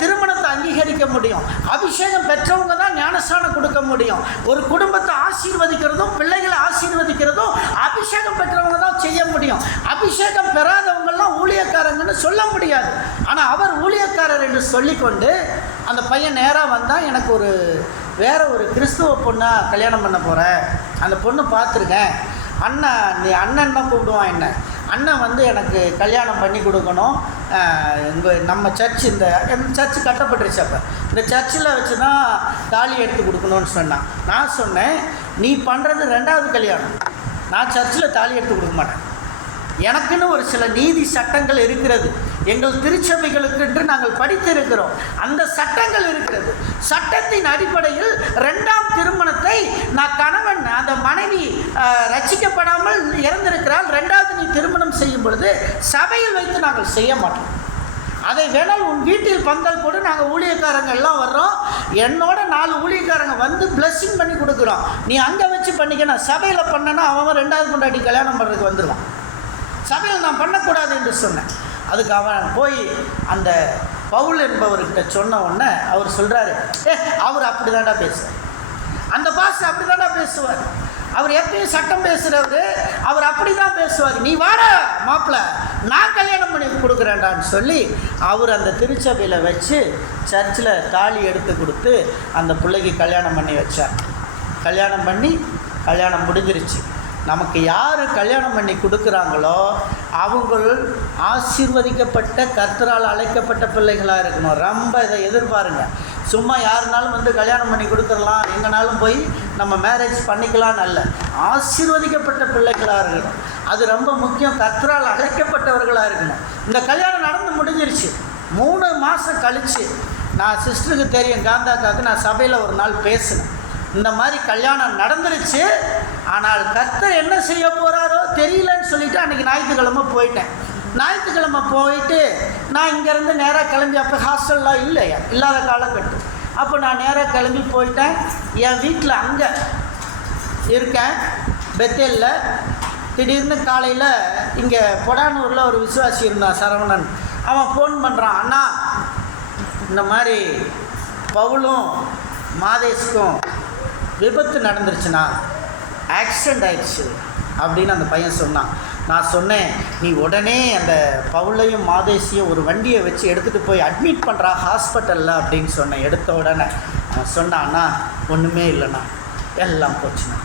திருமணத்தை அங்கீகரிக்க முடியும். அபிஷேகம் பெற்றவங்க தான் ஞானஸ்நானம் கொடுக்க முடியும். ஒரு குடும்பத்தை ஆசீர்வதிக்கிறதும் பிள்ளைகளை ஆசீர்வதிக்கிறதும் அபிஷேகம் பெற்றவங்க தான் செய்ய முடியும். அபிஷேகம் பெறாதவங்கெல்லாம் ஊழியக்காரங்கன்னு சொல்ல முடியாது. ஆனால் அவர் ஊழியக்காரர் என்று சொல்லிக்கொண்டு அந்த பையன் நேராக வந்தால், எனக்கு வேற ஒரு கிறிஸ்துவ பொண்ணை கல்யாணம் பண்ண போகிறேன், அந்த பொண்ணு பார்த்துருக்கேன், அண்ணன் தான் கூப்பிடுவான் என்ன, அண்ணன் வந்து எனக்கு கல்யாணம் பண்ணி கொடுக்கணும், நம்ம சர்ச் இந்த சர்ச்சு கட்டப்பட்டுருச்சு, அப்போ இந்த சர்ச்சில் வச்சு தான் தாலி எடுத்து கொடுக்கணும்னு சொன்னான். நான் சொன்னேன், நீ பண்ணுறது 2வது கல்யாணம், நான் சர்ச்சில் தாலி எடுத்து கொடுக்க மாட்டேன். எனக்குன்னு ஒரு சில நீதி சட்டங்கள் இருக்கிறது. எங்கள் திருச்சபைகளுக்கு என்று நாங்கள் படித்திருக்கிறோம். அந்த சட்டங்கள் இருக்கிறது. சட்டத்தின் அடிப்படையில் 2ஆம் திருமணத்தை கணவன் அந்த மனைவி ரட்சிக்கப்படாமல் இறந்திருக்கிறாள், 2வது நீ திருமணம் செய்யும் பொழுது சபையில் வைத்து நாங்கள் செய்ய மாட்டோம். அதை வேணால் உன் வீட்டில் பந்தல் போட்டு நாங்கள் ஊழியக்காரங்க எல்லாம் வர்றோம், என்னோட 4 ஊழியக்காரங்க வந்து பிளஸ்ஸிங் பண்ணி கொடுக்குறோம், நீ அங்கே வச்சு பண்ணிக்கணும். சபையில் பண்ணனா அவன் 2வது பொண்டாட்டி கல்யாணம் பண்ணுறதுக்கு வந்துடுவான். சபையில் நான் பண்ணக்கூடாது என்று சொன்னேன். அதுக்கு அவன் போய் அந்த பவுல் என்பவர்கிட்ட சொன்ன உடனே அவர் சொல்கிறாரு, அவர் அப்படி தாண்டா பேசுவார், அந்த பாஸ் அப்படி தாண்டா பேசுவார், அவர் எப்பயும் சட்டம் பேசுகிறவர், அவர் அப்படி தான் பேசுவார், நீ வாட மாப்பிள்ளை நான் கல்யாணம் பண்ணி கொடுக்குறேன்டான்னு சொல்லி அவர் அந்த திருச்சபையில் வச்சு சர்ச்சில் தாலி எடுத்து கொடுத்து அந்த பிள்ளைக்கு கல்யாணம் பண்ணி வச்சார். கல்யாணம் முடிஞ்சிருச்சு. நமக்கு யார் கல்யாணம் பண்ணி கொடுக்குறாங்களோ அவங்கள் ஆசீர்வதிக்கப்பட்ட கர்த்தரால் அழைக்கப்பட்ட பிள்ளைகளாக இருக்கணும். ரொம்ப இதை எதிர்பாருங்க. சும்மா யாருனாலும் வந்து கல்யாணம் பண்ணி கொடுத்துடலாம், எங்கனாலும் போய் நம்ம மேரேஜ் பண்ணிக்கலான்னு அல்ல. ஆசீர்வதிக்கப்பட்ட பிள்ளைகளாக இருக்கணும். அது ரொம்ப முக்கியம். கர்த்தரால் அழைக்கப்பட்டவர்களாக இருக்கணும். இந்த கல்யாணம் நடந்து முடிஞ்சிருச்சு. 3 மாதம் கழித்து நான் சிஸ்டருக்கு தெரியும், காந்தாக்காவுக்கு நான் சபையில் ஒரு நாள் பேசினேன். இந்த மாதிரி கல்யாணம் நடந்துருச்சு, ஆனால் கர்த்தர் என்ன செய்ய போகிறாரோ தெரியலன்னு சொல்லிவிட்டு அன்றைக்கி ஞாயிற்றுக்கிழமை போயிட்டேன். ஞாயிற்றுக்கிழமை போயிட்டு நான் இங்கேருந்து நேராக கிளம்பி, அப்போ ஹாஸ்டல்லாம் இல்லாத காலகட்டம். அப்போ நான் நேராக கிளம்பி போயிட்டேன். என் வீட்டில் அங்கே இருக்கேன் பெத்தேலில். திடீர்னு காலையில் இங்கே பொடானூரில் ஒரு விசுவாசி இருந்தான், சரவணன். அவன் ஃபோன் பண்ணுறான், அண்ணா இந்த மாதிரி பவுலும் மாதேஷ்க்கும் விபத்து நடந்துருச்சுண்ணா, ஆக்சிடெண்ட் ஆயிடுச்சு அப்படின்னு அந்த பையன் சொன்னான். நான் சொன்னேன், நீ உடனே அந்த பவுலையும் மாதேஷையும் ஒரு வண்டியை வச்சு எடுத்துகிட்டு போய் அட்மிட் பண்ணுறா ஹாஸ்பிட்டலில் அப்படின்னு சொன்னேன். எடுத்த உடனே அவன் சொன்னான்னா, ஒன்றுமே இல்லைண்ணா, எல்லாம் போச்சுண்ணா.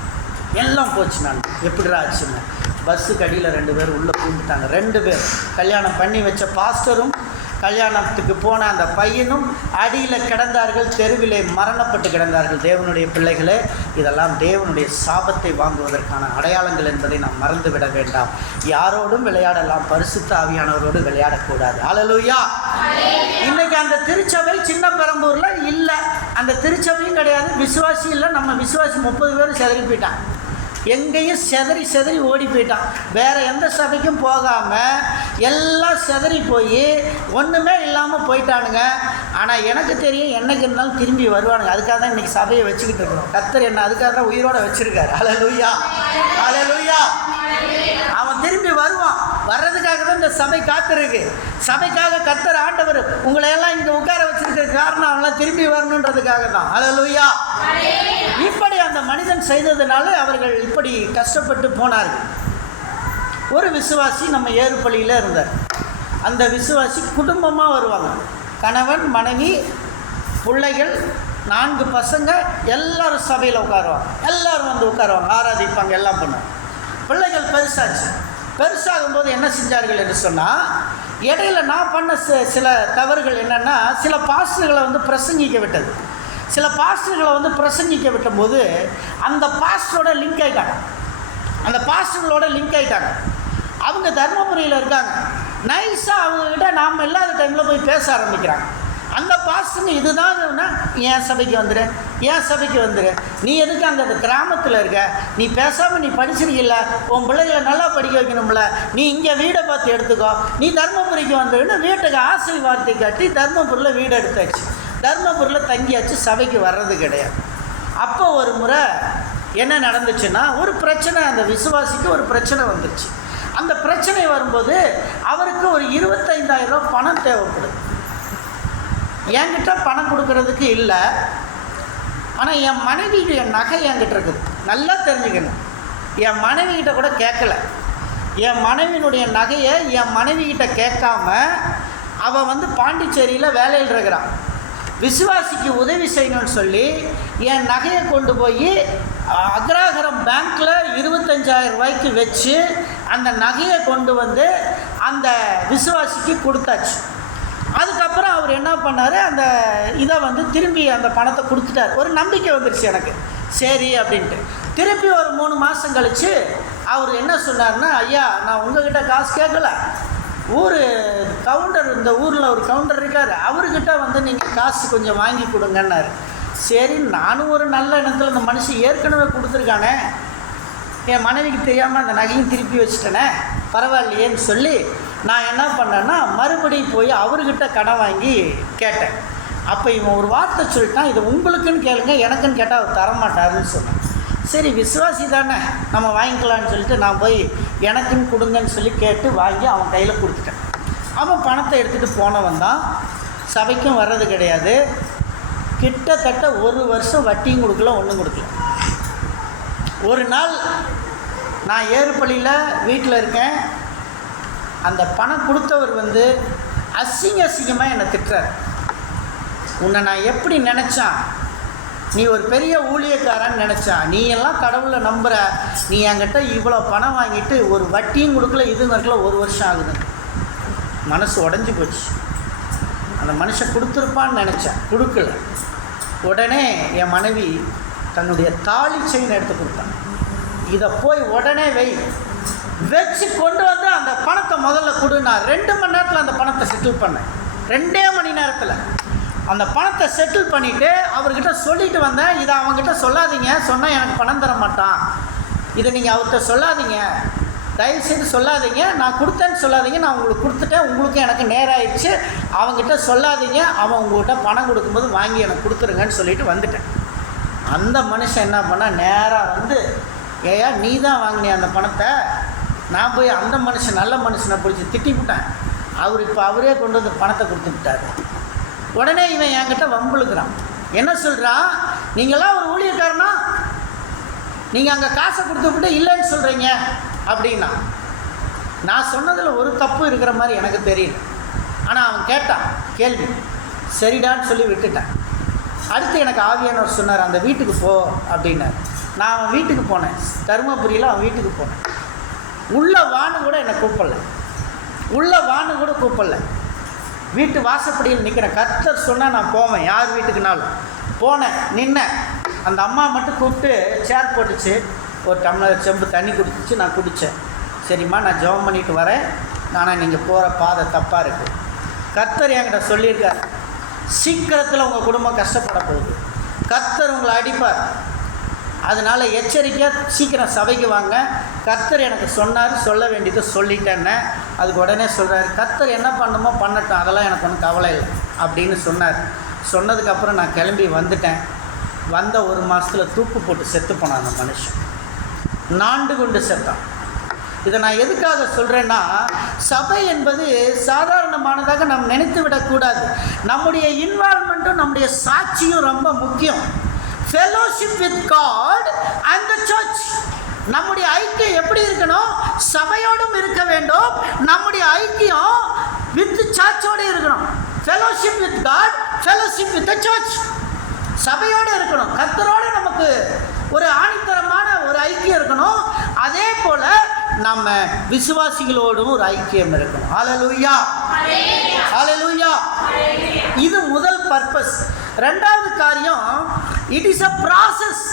எப்படிடா ஆச்சுண்ணா? பஸ்ஸுக்கு அடியில் 2 பேர் உள்ளே பூந்துட்டாங்க. 2 பேர் கல்யாணம் பண்ணி வச்ச பாஸ்டரும் கல்யாணத்துக்கு போன அந்த பையனும் அடியில் கிடந்தார்கள், தெருவிலே மரணப்பட்டு கிடந்தார்கள். தேவனுடைய பிள்ளைகளே, இதெல்லாம் தேவனுடைய சாபத்தை வாங்குவதற்கான அடையாளங்கள் என்பதை நாம் மறந்துவிட வேண்டாம். யாரோடும் விளையாடலாம், பரிசுத்த ஆவியானவரோடு விளையாடக்கூடாது. ஹல்லேலூயா. இன்னைக்கு அந்த திருச்சபை சின்ன பெரம்பூரில் இல்லை, அந்த திருச்சபையும் கிடையாது, விசுவாசி இல்லை. நம்ம விசுவாசி 30 பேர் செதறி போயிட்டான். எங்கேயும் செதறி ஓடி போயிட்டான். வேறு எந்த சபைக்கும் போகாமல் எல்லாம் செதறி போய் ஒன்றுமே இல்லாமல் போயிட்டானுங்க. ஆனால் எனக்கு தெரியும், என்னைக்கு இருந்தாலும் திரும்பி வருவானுங்க. அதுக்காக தான் இன்றைக்கி சபையை வச்சுக்கிட்டு இருக்கிறோம். கர்த்தர் என்ன அதுக்காக தான் உயிரோடு வச்சுருக்காரு. ஹல்லேலூயா. அவன் திரும்பி சபை காத்திருக்கு. சபைக்காக கர்த்தர் ஆண்டவர் உங்களை எல்லாம் இங்கே உட்கார வச்சிருக்கிற காரணம் அவங்களாம் திரும்பி வரணுன்றதுக்காக தான். அல்லேலூயா. இப்படி அந்த மனிதன் செய்ததுனால அவர்கள் இப்படி கஷ்டப்பட்டு போனார்கள். ஒரு விசுவாசி நம்ம ஏறுபள்ளியில் இருந்தார். அந்த விசுவாசி குடும்பமாக வருவாங்க. கணவன், மனைவி, பிள்ளைகள், 4 பசங்க, எல்லாரும் சபையில் உட்காருவாங்க. எல்லோரும் வந்து உட்காருவாங்க, ஆராதிப்பாங்க, எல்லாம் பண்ணுவாங்க. பிள்ளைகள் பெருசாச்சு. பெருசாகும்போது என்ன செஞ்சார்கள் என்று சொன்னால், இடையில நான் பண்ண சில தவறுகள் என்னென்னா, சில பாஸ்டர்களை வந்து பிரசங்கிக்க விட்டது. சில பாஸ்டர்களை வந்து பிரசங்கிக்க விட்டபோது அந்த பாஸ்டரோட லிங்க் ஆகிட்டாங்க. அந்த பாஸ்டர்களோட லிங்க் ஆகிட்டாங்க. அவங்க தர்மபுரியில் இருக்காங்க. நைஸாக அவங்கக்கிட்ட நாம் இல்லாத டைமில் போய் பேச ஆரம்பிக்கிறாங்க. அந்த பாஸ்டர்னு இதுதான், என் சபைக்கு வந்துடு, என் சபைக்கு வந்துடு, நீ எதுக்கு அங்கே அந்த கிராமத்தில் இருக்க, நீ பேசாமல் நீ படிச்சிருக்கில்ல, உன் பிள்ளைகளை நல்லா படிக்க வைக்கணும்ல, நீ இங்கே வீடை பார்த்து எடுத்துக்கோ, நீ தர்மபுரிக்கு வந்துடுன்னு வீட்டுக்கு ஆசை வார்த்தை காட்டி தர்மபுரியில் வீடு எடுத்தாச்சு. தர்மபுரியில் தங்கியாச்சு, சபைக்கு வர்றது கிடையாது. அப்போ ஒரு முறை என்ன நடந்துச்சுன்னா, ஒரு பிரச்சனை, அந்த விசுவாசிக்கு ஒரு பிரச்சனை வந்துச்சு. அந்த பிரச்சனை வரும்போது அவருக்கு ஒரு 25,000 ரூபா பணம் தேவைப்படுது. என்கிட்ட பணம் கொடுக்கறதுக்கு இல்லை, ஆனால் என் மனைவியுடைய நகை என்கிட்ட இருக்குது. நல்லா தெரிஞ்சுக்கணும், என் மனைவிகிட்ட கூட கேட்கல. என் மனைவியினுடைய நகையை என் மனைவிகிட்ட கேட்காம அவள் வந்து பாண்டிச்சேரியில் வேலையில் இருக்கிறான். விசுவாசிக்கு உதவி செய்யணும்னு சொல்லி என் நகையை கொண்டு போய் அக்ராகரம் பேங்க்கில் 25,000 ரூபாய்க்கு வச்சு அந்த நகையை கொண்டு வந்து அந்த விசுவாசிக்கு கொடுத்தாச்சு. அதுக்கப்புறம் அவர் என்ன பண்ணார், அந்த இதை வந்து திரும்பி அந்த பணத்தை கொடுத்துட்டார். ஒரு நம்பிக்கை வந்துருச்சு எனக்கு, சரி அப்படின்ட்டு. திருப்பி ஒரு 3 மாதம் கழித்து அவர் என்ன சொன்னார்னா, ஐயா நான் உங்கள்கிட்ட காசு கேட்கல, கவுண்டர், இந்த ஊரில் ஒரு கவுண்டர் இருக்கார், அவர்கிட்ட வந்து நீங்கள் காசு கொஞ்சம் வாங்கி கொடுங்கன்னாரு. சரி, நானும் ஒரு நல்ல எண்ணத்தில் இந்த மனுஷன் ஏற்கனவே கொடுத்துருக்கானே, என் மனைவிக்கு தெரியாமல் அந்த நகையும் திருப்பி வச்சுட்டேனே, பரவாயில்லையேன்னு சொல்லி நான் என்ன பண்ணேன்னா மறுபடியும் போய் அவர்கிட்ட கடன் வாங்கி கேட்டேன். அப்போ இவன் ஒரு வார்த்தை சொல்லிட்டான், இது உங்களுக்குன்னு கேளுங்க, எனக்குன்னு கேட்டால் அவர் தரமாட்டாருன்னு சொன்னேன். சரி, விசுவாசி தானே, நம்ம வாங்கிக்கலான்னு சொல்லிட்டு நான் போய் எனக்குன்னு கொடுங்கன்னு சொல்லி கேட்டு வாங்கி அவன் கையில் கொடுத்துட்டேன். அவன் பணத்தை எடுத்துகிட்டு போனவன் தான், சபைக்கும் வர்றது கிடையாது. கிட்டத்தட்ட 1 வருஷம் வட்டியும் கொடுக்கல, ஒன்றும் கொடுக்கல. ஒரு நாள் நான் ஏறுபள்ளியில் வீட்டில் இருக்கேன். அந்த பணம் கொடுத்தவர் வந்து அசிங்கமாக என்னை திட்டுறார். உன்னை நான் எப்படி நினச்சான், நீ ஒரு பெரிய ஊழியக்காரன்னு நினச்சான், நீ எல்லாம் கடவுளை நம்புகிற, நீ என்கிட்ட இவ்வளோ பணம் வாங்கிட்டு ஒரு வட்டியும் கொடுக்கல, இதுவும் கொடுக்கல, 1 வருஷம் ஆகுது. மனசு உடஞ்சி போச்சு. அந்த மனுஷன் கொடுத்துருப்பான்னு நினச்சேன், கொடுக்கல. உடனே என் மனைவி தன்னுடைய தாலி செயின் எடுத்து கொடுத்தான். இதை போய் உடனே வச்சு கொண்டு வந்து அந்த பணத்தை முதல்ல கொடு. நான் 2 மணி நேரத்தில் அந்த பணத்தை செட்டில் பண்ணேன். 2 மணி நேரத்தில் அந்த பணத்தை செட்டில் பண்ணிவிட்டு அவர்கிட்ட சொல்லிட்டு வந்தேன், இதை அவங்ககிட்ட சொல்லாதீங்க, சொன்னால் எனக்கு பணம் தர மாட்டான், இதை நீங்கள் அவர்கிட்ட சொல்லாதீங்க, தயவுசெய்து சொல்லாதீங்க, நான் கொடுத்தேன்னு சொல்லாதீங்க, நான் உங்களுக்கு கொடுத்துட்டேன், உங்களுக்கு எனக்கு நேராகிடுச்சு, அவங்ககிட்ட சொல்லாதீங்க, அவன் உங்கள்கிட்ட பணம் கொடுக்கும்போது வாங்கி எனக்கு கொடுத்துருங்கன்னு சொல்லிட்டு வந்துட்டேன். அந்த மனுஷன் என்ன பண்ணால் நேராக வந்து, ஏயா நீ தான் வாங்கினிய அந்த பணத்தை, நான் போய் அந்த மனுஷன் நல்ல மனுஷனை பிடிச்சி திட்டிவிட்டேன், அவர் இப்போ அவரே கொண்டு வந்து பணத்தை கொடுத்து விட்டார். உடனே இவன் என்கிட்ட வம்புழுக்கிறான். என்ன சொல்கிறான், நீங்களாம் ஒரு ஊழியக்காரனா, நீங்கள் அங்கே காசை கொடுத்துவிட்டு இல்லைன்னு சொல்கிறீங்க அப்படின்னா. நான் சொன்னதில் ஒரு தப்பு இருக்கிற மாதிரி எனக்கு தெரியல. ஆனால் அவன் கேட்டான் கேள்வி, சரிடான்னு சொல்லி விட்டுட்டேன். அடுத்து எனக்கு ஆவியானவர் சொன்னார், அந்த வீட்டுக்கு போ அப்படின்னார். நான் அவன் வீட்டுக்கு போனேன், தருமபுரியில் அவன் வீட்டுக்கு போனேன். உள்ள வான்னு கூட என்னை கூப்பிடல, உள்ள வான்னு கூட கூப்பிடல. வீட்டு வாசப்படியில் நிற்கிறேன். கர்த்தர் சொன்னால் நான் போவேன், யார் வீட்டுக்குனாலும் போனேன், நின்னேன். அந்த அம்மா மட்டும் கூப்பிட்டு சேர் போட்டுச்சு, ஒரு டம்ளர் செம்பு தண்ணி குடிச்சிச்சு, நான் குடித்தேன். சரிம்மா நான் ஜெபம் பண்ணிட்டு வரேன், ஆனால் நீங்கள் போகிற பாதை தப்பாக இருக்குது. கர்த்தர் என்கிட்ட சொல்லியிருக்கார், சீக்கிரத்தில் உங்கள் குடும்பம் கஷ்டப்பட போகுது, கர்த்தர் உங்களை அடிப்பார், அதனால் எச்சரிக்கையாக சீக்கிரம் சபைக்கு வாங்க. கர்த்தர் எனக்கு சொன்னார், சொல்ல வேண்டியதை சொல்லிட்டேன்னு. அதுக்கு உடனே சொல்கிறார், கர்த்தர் என்ன பண்ணணுமோ பண்ணட்டும், அதெல்லாம் எனக்கு ஒன்றும் கவலை இல்லை அப்படின்னு சொன்னார். சொன்னதுக்கப்புறம் நான் கிளம்பி வந்துட்டேன். வந்த 1 மாதத்தில் தூக்கு போட்டு செத்து போனான் அந்த மனுஷன், நாண்டு கொண்டு செத்தான். இதை நான் எதுக்காக சொல்கிறேன்னா, சபை என்பது சாதாரணமானதாக நாம் நினைத்து விடக்கூடாது. நம்முடைய இன்வால்மெண்ட்டும் நம்முடைய சாட்சியும் ரொம்ப முக்கியம். Fellowship with God and the church. நம்முடைய ஐக்கியம் எப்படி இருக்கணும்? சபையோடும் இருக்க வேண்டும். நம்முடைய ஐக்கியம் வித் சர்ச்சோடு இருக்கணும். Fellowship with God, fellowship with the church. சபையோடு இருக்கணும். கர்த்தரோடு நமக்கு ஒரு ஆணித்தரமான ஒரு ஐக்கியம் இருக்கணும். அதே போல் நம்ம விசுவாசிகளோடும் ஒரு ஐக்கியம் இருக்கணும். ஹல்லேலூயா, ஹல்லேலூயா. இது முதல் பர்பஸ். ரெண்டாவது காரியம், இட் இஸ் அ ப்ராசஸ்.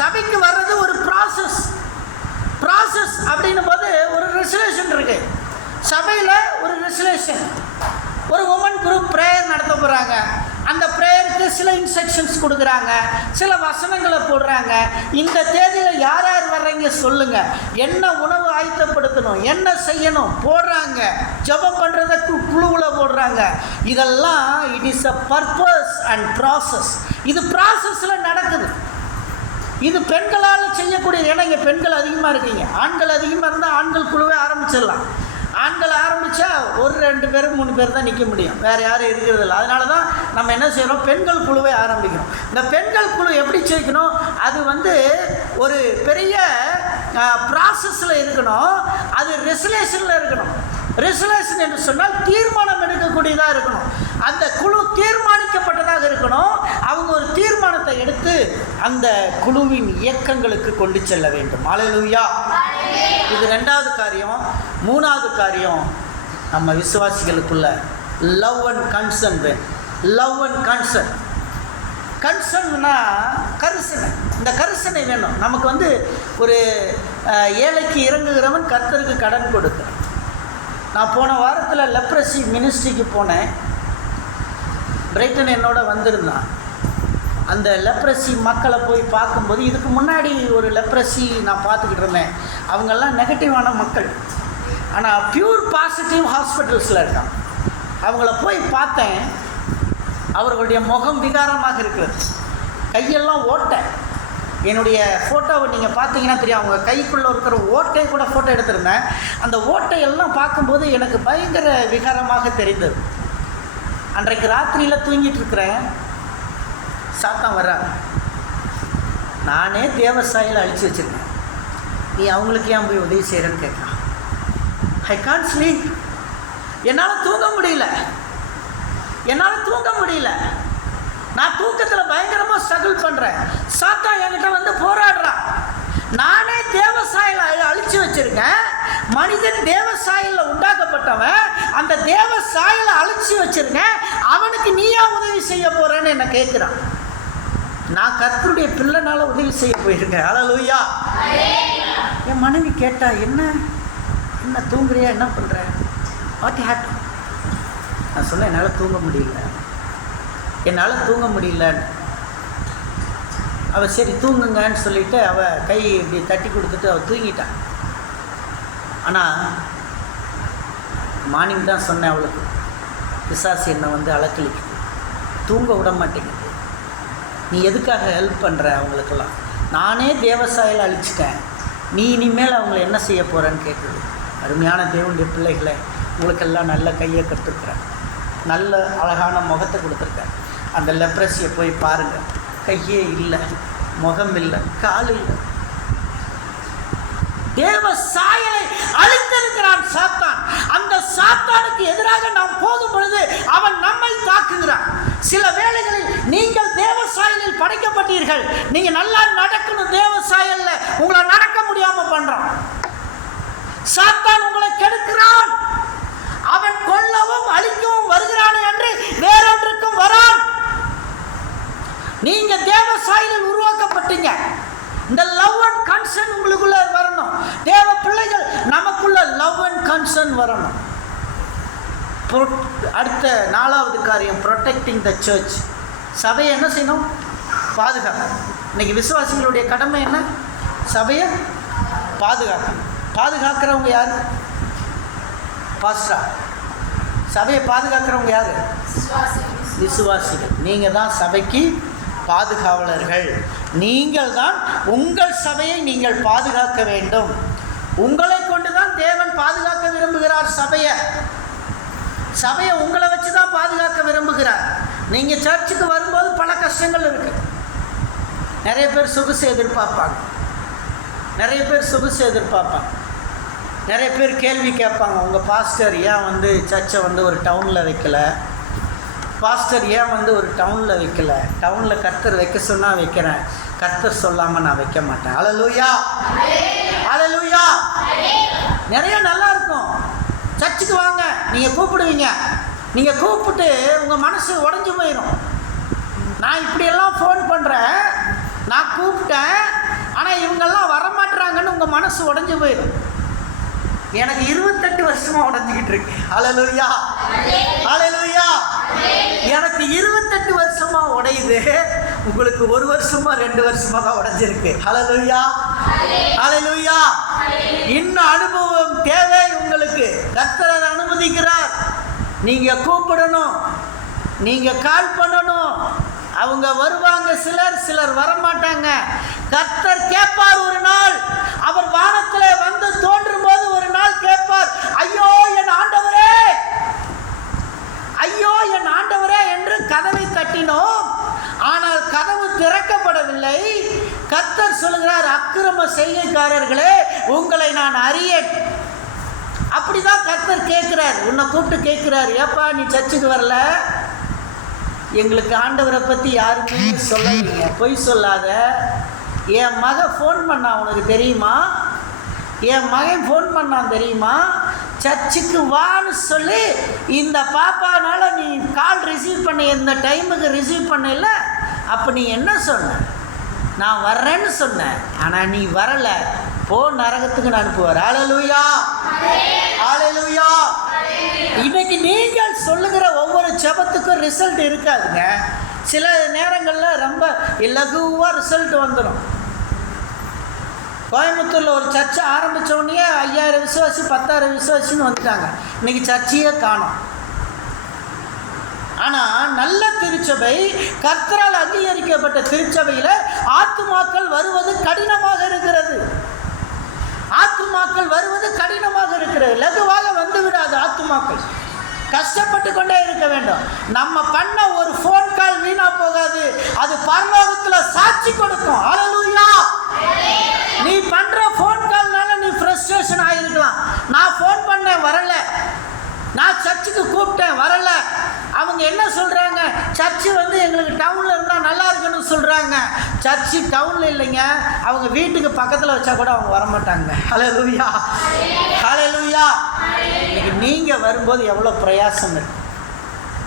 சபைக்கு வர்றது ஒரு ப்ராசஸ். ப்ராசஸ் அப்படின்னும் போது ஒரு ரெசல்யூஷன் இருக்கு. சபையில் ஒரு ரெசல்யூஷன். ஒரு உமன் குரூப் ப்ரேயர் நடத்த போகிறாங்க. அந்த ப்ரேயருக்கு சில இன்ஸ்ட்ரக்ஷன்ஸ் கொடுக்குறாங்க, சில வசனங்களை போடுறாங்க. இந்த தேதியில் யார் யார் வர்றீங்க சொல்லுங்கள், என்ன உணவு ஆயத்தப்படுத்தணும், என்ன செய்யணும் போடுறாங்க. ஜெபம் பண்ணுறத குழுவில் போடுறாங்க. இதெல்லாம் it is a purpose and process. இது ப்ராசஸில் நடக்குது. இது பெண்களால் செய்யக்கூடியது. ஏன்னா இங்கே பெண்கள் அதிகமாக இருக்கீங்க. ஆண்கள் அதிகமாக இருந்தால் ஆண்கள் குழுவே ஆரம்பிச்சிடலாம். ஆண்கள் ஆரம்பித்தா ஒரு 2 பேர் 3 பேர் தான் நிற்க முடியும், வேறு யாரும் இருக்கிறதில்ல. அதனால தான் நம்ம என்ன செய்கிறோம், பெண்கள் குழுவை ஆரம்பிக்கிறோம். இந்த பெண்கள் குழு எப்படி செய்யணும், அது ஒரு பெரிய ப்ராசஸில் இருக்கணும். அது ரெசல்யூஷனில் இருக்கணும். ரெசல்யூஷன் என்று சொன்னால் தீர்மானம் எடுக்கக்கூடியதாக இருக்கணும். அந்த குழு தீர்மானிக்கப்பட்டதாக இருக்கணும். அவங்க ஒரு தீர்மானத்தை எடுத்து அந்த குழுவின் இயக்கங்களுக்கு கொண்டு செல்ல வேண்டும். ஹல்லேலூயா. இது ரெண்டாவது காரியம். மூணாவது காரியம், நம்ம விசுவாசிகளுக்குள்ள லவ் அண்ட் கன்சர்ன் வேணும். Love and concern. கன்சர்ன்னா கரிசனை. இந்த கரிசனை வேணும். நமக்கு ஒரு ஏழைக்கு இறங்குகிறவன் கர்த்தருக்கு கடன் கொடுக்கிறான். நான் போன வாரத்தில் லெப்ரசி மினிஸ்ட்ரிக்கு போனேன். பிரைட்டன் என்னோட வந்திருந்தான். அந்த லெப்ரசி மக்களை போய் பார்க்கும்போது, இதுக்கு முன்னாடி ஒரு லெப்ரசி நான் பார்த்துக்கிட்டு இருந்தேன். அவங்கெல்லாம் நெகட்டிவான மக்கள், ஆனால் பியூர் பாசிட்டிவ் ஹாஸ்பிட்டல்ஸில் இருக்காங்க. அவங்கள போய் பார்த்தேன். அவர்களுடைய முகம் விகாரமாக இருக்கிறது. கையெல்லாம் ஓட்டை. என்னுடைய ஃபோட்டோவை நீங்கள் பார்த்தீங்கன்னா தெரியும். அவங்க கைக்குள்ளே இருக்கிற ஓட்டையை கூட ஃபோட்டோ எடுத்திருந்தேன். அந்த ஓட்டையெல்லாம் பார்க்கும்போது எனக்கு பயங்கர விகாரமாக தெரிந்தது. அன்றைக்கு ராத்திரியில் தூங்கிட்டு இருக்கிறேன். சாத்தான் வர்றாங்க. நானே தேவசாயில் அழித்து வச்சுருக்கேன், நீ அவங்களுக்கு ஏன் போய் உதவி செய்கிறேன்னு கேட்குறான். I can't sleep. என்னால் தூங்க முடியல. நான் தூக்கத்தில் பயங்கரமாக ஸ்ட்ரகிள் பண்ணுறேன். சாத்தான் என்கிட்ட போராடுறான். நானே தேவசாயில் அழித்து வச்சுருக்கேன். மனிதன் தேவசாயில் உண்டாக்கப்பட்டவன். அந்த தேவசாயில் அழித்து வச்சுருக்கேன். அவனுக்கு நீயா உதவி செய்ய போகிறேன்னு என்னை கேட்குறான். நான் கர்த்தருடைய பிள்ளைனால உதவி செய்ய போயிருக்கேன். ஹல்லேலூயா. என் மனைவி கேட்டா, என்ன தூங்குறியா, என்ன பண்ணுற, வாட் ஹேப்பன்? நான் சொன்னேன், என்னால் தூங்க முடியல. அவள் சரி தூங்குங்கன்னு சொல்லிவிட்டு அவள் கை இப்படி தட்டி கொடுத்துட்டு அவள் தூங்கிட்டான். ஆனால் மார்னிங் தான் சொன்னேன் அவளுக்கு, பிசாசு என்னை அலக்களிக்குது, தூங்க விட மாட்டேங்குது. நீ எதுக்காக ஹெல்ப் பண்ணுற அவங்களுக்கெல்லாம்? நானே தேவசாயில் அழிச்சிட்டேன், நீ இனிமேல் அவங்கள என்ன செய்ய போகிறேன்னு கேட்குது. அருமையான தேவனுடைய பிள்ளைகளை, உங்களுக்கெல்லாம் நல்ல கையை கற்றுக்கிறேன், நல்ல அழகான முகத்தை கொடுத்துருக்கேன். அந்த லெப்ரஸியை போய் பாருங்கள். கையே இல்லை, முகம் இல்லை, கால் இல்லை. தேவ சாயலை அழித்திருக்கிறான் சாத்தான். அந்த சாத்தானுக்கு எதிராக நாம் போகும் பொழுது அவன் நம்மை தாக்குகிறான். சில வேளைகளில் நீங்கள் தேவ சாயலில் படைக்கப்பட்டீர்கள், நீங்க நல்லா நடக்கணும். தேவ சாயல்ல உங்களை நடக்க முடியாம பண்றான். சாத்தான் உங்களை கெடுக்கிறான். அவன் கொல்லவும் அழிக்கவும் வருகிறானே என்று வேறொன்றுக்கும் வரான். நீங்க தேவ சாயலில் உருவாக்கப்பட்டீங்க. இந்த லவ் அண்ட் கன்சர்ன் உங்களுக்குள்ள வரணும். தேவ பிள்ளைகள் நமக்குள்ள லவ் அண்ட் கன்சர்ன் வரணும். அடுத்த 4வது காரியம், ப்ரொடெக்டிங் த சர்ச். சபையை என்ன செய்யணும்? பாதுகாக்கணும். இன்னைக்கு விசுவாசிகளுடைய கடமை என்ன? சபையை பாதுகாக்கணும். பாதுகாக்கிறவங்க யார்? பாஸ்டரா. சபையை பாதுகாக்கிறவங்க யார்? விசுவாசிகள். நீங்கள் தான் சபைக்கு பாதுகாவலர்கள். நீங்கள் தான் உங்கள் சபையை நீங்கள் பாதுகாக்க வேண்டும். உங்களை கொண்டு விரும்புகிறார் சபையை உங்களை வச்சு தான் பாதுகாக்க விரும்புகிறார். நீங்கள் சர்ச்சுக்கு வரும்போது பல கஷ்டங்கள் இருக்கு. நிறைய பேர் சொகுசு எதிர்பார்ப்பாங்க, நிறைய பேர் கேள்வி கேட்பாங்க. உங்கள் பாஸ்டர் ஏன் சர்ச்சை ஒரு டவுனில் வைக்கல, பாஸ்டர் ஏன் ஒரு டவுனில் வைக்கல, டவுனில் கர்த்தர் வைக்க சொன்னால் வைக்கிறேன், கர்த்தர் சொல்லாமல் நான் வைக்க மாட்டேன். அல்லேலூயா, அல்லேலூயா. நிறைய நல்லா இருக்கும். சர்ச்சுக்கு வாங்க, நீங்கள் கூப்பிடுவீங்க, நீங்கள் கூப்பிட்டு உங்கள் மனசு உடஞ்சி போயிடும். நான் இப்படியெல்லாம் ஃபோன் பண்ணுறேன், நான் கூப்பிட்டேன், ஆனால் இவங்கெல்லாம் வரமாட்டுறாங்கன்னு உங்கள் மனசு உடஞ்சி போயிடும். எனக்கு 28 வருஷமாக உடஞ்சிக்கிட்டு இருக்கு. அல்லேலூயா, அல்லேலூயா. எனக்கு 28 வருஷமாக உடையுது, உங்களுக்கு 1 வருஷமா 2 வருஷமா தான் உடைஞ்சிருக்கு. அல்லேலூயா, அல்லேலூயா. இன்னும் அனுபவம் தேவை உங்களுக்கு. கர்த்தர் அதை அனுமதிக்கிறார். நீங்கள் கூப்பிடணும், நீங்கள் கால் பண்ணணும், அவங்க வருவாங்க. சிலர் வரமாட்டாங்க. கர்த்தர் கேட்பார். ஒரு நாள் அவர் வானத்தில் வந்து தோன்றும் போது ஒரு நாள் கேட்பார், ஐயோ என் ஆண்டவரே, ஐயோ என் ஆண்டவரே என்று கதவை தட்டினோம், ஆனால் கதவு திறக்கப்படவில்லை. கர்த்தர் சொல்கிறார், அக்கிரம செய்கைக்காரர்களே, உங்களை நான் அறியேன். அப்படிதான் கர்த்தர் கேட்கிறார். உன்னை கூப்பிட்டு கேட்கிறார், ஏப்பா நீ சர்ச்சுக்கு வரல, எங்களுக்கு ஆண்டவரை பற்றி யாருக்குமே சொல்லலைங்க, பொய் சொல்லாத. என் மகன் ஃபோன் பண்ணான், உனக்கு தெரியுமா? என் மகன் ஃபோன் பண்ணான் தெரியுமா? சர்ச்சுக்கு வான்னு சொல்லி இந்த பாப்பானால நீ கால் ரிசீவ் பண்ண, இந்த டைமுக்கு ரிசீவ் பண்ணல. அப்போ நீ என்ன சொன்ன? நான் வர்றேன்னு சொன்னேன், ஆனால் நீ வரலை, போ நரகத்துக்கு நான் அனுப்புவார். அல்லேலூயா, அல்லேலூயா. இன்னைக்கு நீங்கள் சொல்லுகிற ஒவ்வொரு ஜெபத்துக்கும் ரிசல்ட் இருக்காதுங்க. சில நேரங்களில் ரொம்ப இலகுவாக ரிசல்ட் வந்துடும். கோயம்புத்தூரில் ஒரு சர்ச்சை ஆரம்பித்த உடனே 5000 விசுவாசி 10,000 விசுவாசின்னு வந்துட்டாங்க. இன்றைக்கி சர்ச்சையே காணோம். ஆனால் நல்ல திருச்சபை, கர்த்தரால் அங்கீகரிக்கப்பட்ட திருச்சபையில் ஆத்துமாக்கள் வருவது கடினமாக இருக்கிறது. ஆத்துமாக்கள் வருவது கடினமாக இருக்கிறது. லகுவாக வந்து விடாது. ஆத்துமாக்கள் கஷ்டப்பட்டு கொண்டே இருக்க வேண்டும். நம்ம பண்ண ஒரு ஃபோன் கால் வீணா போகாது, அது பரலோகத்தில் சாட்சி கொடுக்கும். அல்லேலூயா. நீ பண்ற ஃபோன் கால்னால நீ ஃப்ரஸ்ட்ரேஷன் ஆகிருக்கலாம். நான் ஃபோன் பண்ணேன் வரல, நான் சர்ச்சுக்கு கூப்பிட்டேன் வரல. அவங்க என்ன சொல்கிறாங்க? சர்ச்சு எங்களுக்கு டவுனில் இருந்தால் நல்லா இருக்குன்னு சொல்கிறாங்க. சர்ச்சு டவுனில் இல்லைங்க, அவங்க வீட்டுக்கு பக்கத்தில் வச்சா கூட அவங்க வரமாட்டாங்க. அல்லேலூயா, அல்லேலூயா. இன்னைக்கு நீங்கள் வரும்போது எவ்வளோ பிரயாசம் இருக்கு.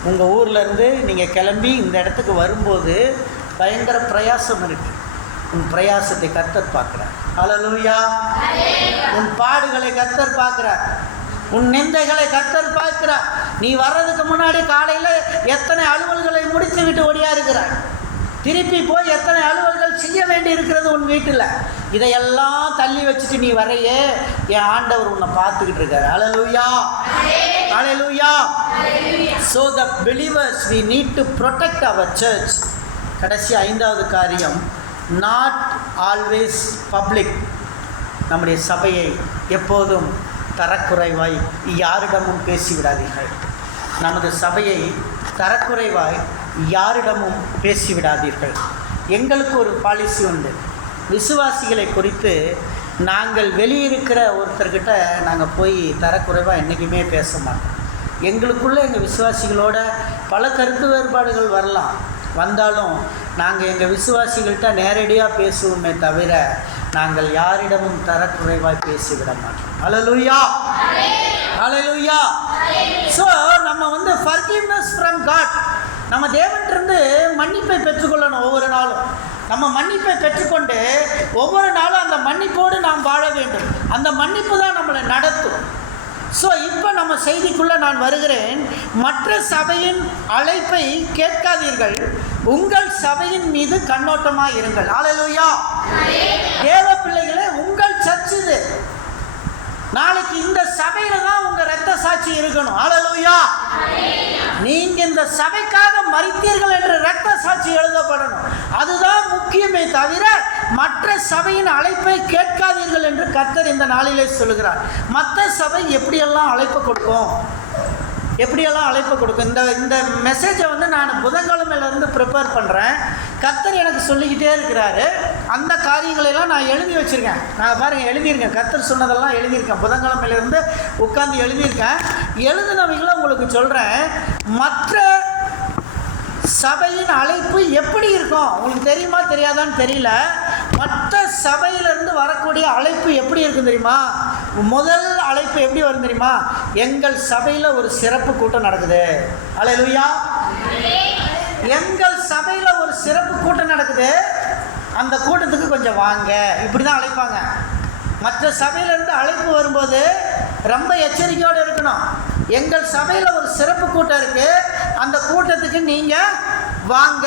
உங்கள் ஊர்லேருந்து நீங்கள் கிளம்பி இந்த இடத்துக்கு வரும்போது பயங்கர பிரயாசம் இருக்குது. உன் பிரயாசத்தை கர்த்தர் பார்க்குறார். அல்லேலூயா. உன் பாடுகளை கர்த்தர் பார்க்குறார், உன் நிந்தைகளை கர்த்தர் பார்க்கிறார். நீ வர்றதுக்கு முன்னாடி காலையில் எத்தனை அலுவல்களை முடித்து விட்டு ஓடியா இருக்கிறாய், திருப்பி போய் எத்தனை அலுவல்கள் செய்ய வேண்டி இருக்கிறது உன் வீட்டில். இதையெல்லாம் தள்ளி வச்சுட்டு நீ வரையே, என் ஆண்டவர் உன்னை பார்த்துக்கிட்டு இருக்காரு. அல்லேலூயா, அல்லேலூயா. So the believers, we need to protect our church. கடைசி 5வது காரியம், நாட் ஆல்வேஸ் பப்ளிக். நம்முடைய சபையை எப்போதும் தரக்குறைவாய் யாரிடமும் பேசிவிடாதீர்கள். நமது சபையை தரக்குறைவாய் யாரிடமும் பேசிவிடாதீர்கள். எங்களுக்கு ஒரு பாலிசி உண்டு. விசுவாசிகளை குறித்து நாங்கள் வெளியிருக்கிற ஒருத்தர்கிட்ட நாங்கள் போய் தரக்குறைவாக என்றைக்குமே பேச மாட்டோம். எங்களுக்குள்ளே எங்கள் விசுவாசிகளோட பல கருத்து வேறுபாடுகள் வரலாம், வந்தாலும் நாங்கள் எங்கள் விசுவாசிகள்கிட்ட நேரடியாக பேசுவோமே தவிர நாங்கள் யாரிடமும் தரக்குறைவாய் பேசிவிட மாட்டோம். அல்லேலூயா, அல்லேலூயா. ஸோ நம்ம ஃபர்கிவ்னஸ் ஃப்ரம் காட், நம்ம தேவன்கிட்டருந்து மன்னிப்பை பெற்றுக்கொள்ளணும். ஒவ்வொரு நாளும் நம்ம மன்னிப்பை பெற்றுக்கொண்டு ஒவ்வொரு நாளும் அந்த மன்னிப்போடு நாம் வாழ வேண்டும். அந்த மன்னிப்பு தான் நம்மளை நடத்தும். ஸோ இப்போ நம்ம செய்திக்குள்ளே நான் வருகிறேன். மற்ற சபையின் அழைப்பை கேட்காதீர்கள், உங்கள் சபையின் மீது கண்ணோட்டமாக இருங்கள். அல்லேலூயா. தேவ பிள்ளைகளே, உங்கள் சர்ச் இது. நாளைக்கு இந்த சபையில் தான் உங்கள் இரத்த சாட்சி இருக்கணும். அல்லேலூயா. நீங்கள் இந்த சபைக்காக மரித்தீர்கள் என்று இரத்த சாட்சி எழுதப்படணும். அதுதான் முக்கியமே தவிர மற்ற சபையின் அழைப்பை கேட்காதீர்கள் என்று கர்த்தர் இந்த நாளிலே சொல்லுகிறார். மற்ற சபை எப்படியெல்லாம் அழைப்பு கொடுக்கும், எப்படியெல்லாம் அழைப்பு கொடுக்கும். இந்த மெசேஜை வந்து நான் புதன்கிழமையிலேருந்து ப்ரிப்பேர் பண்ணுறேன். கர்த்தர் எனக்கு சொல்லிக்கிட்டே இருக்கிறாரு. அந்த காரியங்களெல்லாம் நான் எழுதி வச்சுருக்கேன். நான் பாருங்கள் எழுதியிருக்கேன், கர்த்தர் சொன்னதெல்லாம் எழுதியிருக்கேன். புதன்கிழமையிலேருந்து உட்காந்து எழுதியிருக்கேன். எழுதினவங்களை உங்களுக்கு சொல்கிறேன். மற்ற சபையின் அழைப்பு எப்படி இருக்கும் உங்களுக்கு தெரியுமா தெரியாதான்னு தெரியல. மற்ற சபையிலிருந்து வரக்கூடிய அழைப்பு எப்படி இருக்கும் தெரியுமா? முதல் அழைப்பு எப்படி வரும் தெரியுமா? எங்கள் சபையில் ஒரு சிறப்பு கூட்டம் நடக்குது. அல்லேலூயா. எங்கள் சபையில் ஒரு சிறப்பு கூட்டம் நடக்குது, அந்த கூட்டத்துக்கு கொஞ்சம் வாங்க, இப்படி தான் அழைப்பாங்க. மற்ற சபையிலேருந்து அழைப்பு வரும்போது ரொம்ப எச்சரிக்கையோடு இருக்கணும். எங்கள் சபையில் ஒரு சிறப்பு கூட்டம் இருக்குது, அந்த கூட்டத்துக்கு நீங்கள் வாங்க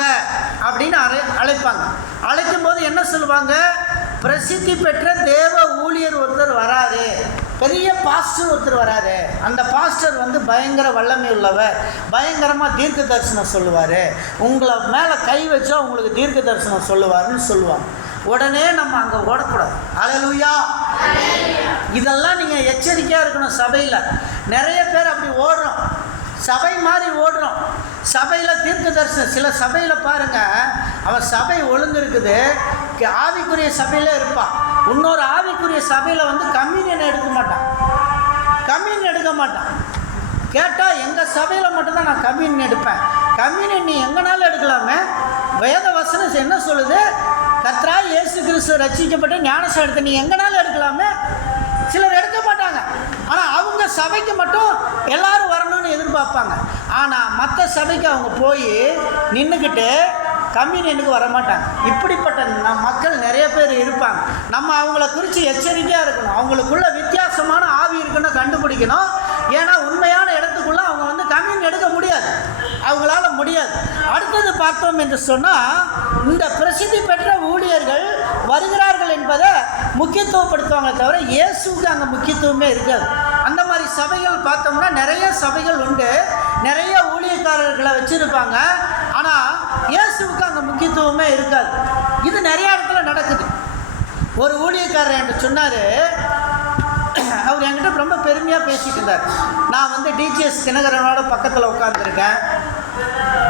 அப்படின்னு அழைப்பாங்க. அழைக்கும் போது என்ன சொல்லுவாங்க? பிரசித்தி பெற்ற தேவ ஊழியர் ஒருத்தர் வராரு, பெரிய பாஸ்டர் ஒருத்தர் வராரு. அந்த பாஸ்டர் வந்து பயங்கர வல்லமை உள்ளவர், பயங்கரமாக தீர்க்க தரிசனம் சொல்லுவார், உங்களை மேலே கை வச்சா உங்களுக்கு தீர்க்க தரிசனம் சொல்லுவார்னு சொல்லுவாங்க. உடனே நம்ம அங்கே ஓடக்கூடாது. அல்லேலூயா. இதெல்லாம் நீங்கள் எச்சரிக்கையாக இருக்கணும். சபையில் நிறைய பேர் அப்படி ஓடுறோம், சபை மாதிரி ஓடுறோம். சபையில் தீர்க்க தரிசனம், சில சபையில் பாருங்கள், அவன் சபை ஒழுங்கு இருக்குது, ஆவிக்குரிய சபையில் இருப்பான். இன்னொரு ஆவிக்குரிய சபையில் வந்து கம்யூனியன் எடுக்க மாட்டான், கம்யூனியன் எடுக்க மாட்டான். கேட்டால் எங்கள் சபையில் மட்டும்தான் நான் கம்யூனியன் எடுப்பேன். கம்யூனியன் நீ எங்கனாலும் எடுக்கலாமே. வேத வசனம் என்ன சொல்லுது? கர்த்தராகிய இயேசு கிறிஸ்து ரட்சிக்கப்பட்டு ஞானஸ்நானம் எடுத்து நீ எங்கனாலும் எடுக்கலாமே. சிலர் எடுக்க மாட்டாங்க, ஆனால் அவங்க சபைக்கு மட்டும் எல்லாரும் வரணும்னு எதிர்பார்ப்பாங்க. ஆனால் மற்ற சபைக்கு அவங்க போய் நின்றுக்கிட்டு கம்யூனியனுக்கு வரமாட்டாங்க. இப்படிப்பட்ட மக்கள் நிறைய பேர் இருப்பாங்க. நம்ம அவங்கள குறித்து எச்சரிக்கையாக இருக்கணும். அவங்களுக்குள்ள வித்தியாசமான ஆவி இருக்குன்னு கண்டுபிடிக்கணும். ஏன்னா உண்மையான இடத்துக்குள்ளே அவங்க வந்து கம்யூனியன் எடுக்க முடியாது, அவங்களால முடியாது. அடுத்தது பார்த்தோம் என்று சொன்னால், இந்த பிரசித்தி பெற்ற ஊழியர்கள் வருகிறார்கள் என்பதை முக்கியத்துவப்படுத்துவாங்க தவிர இயேசுக்கு அங்கே முக்கியத்துவமே இருக்காது. அந்த மாதிரி சபைகள் பார்த்தோம்னா நிறைய சபைகள் உண்டு, நிறைய ஊழியக்காரர்களை வச்சுருப்பாங்க, ஆனால் இயேசுவுக்கு அங்கே முக்கியத்துவமே இருக்காது. இது நிறைய இடத்துல நடக்குது. ஒரு ஊழியக்காரர் என்கிட்ட சொன்னார், அவர் என்கிட்ட ரொம்ப பெருமையாக பேசிட்டு இருந்தார். நான் வந்து டிஜிஎஸ் தினகரனோட பக்கத்தில் உட்காந்துருக்கேன்,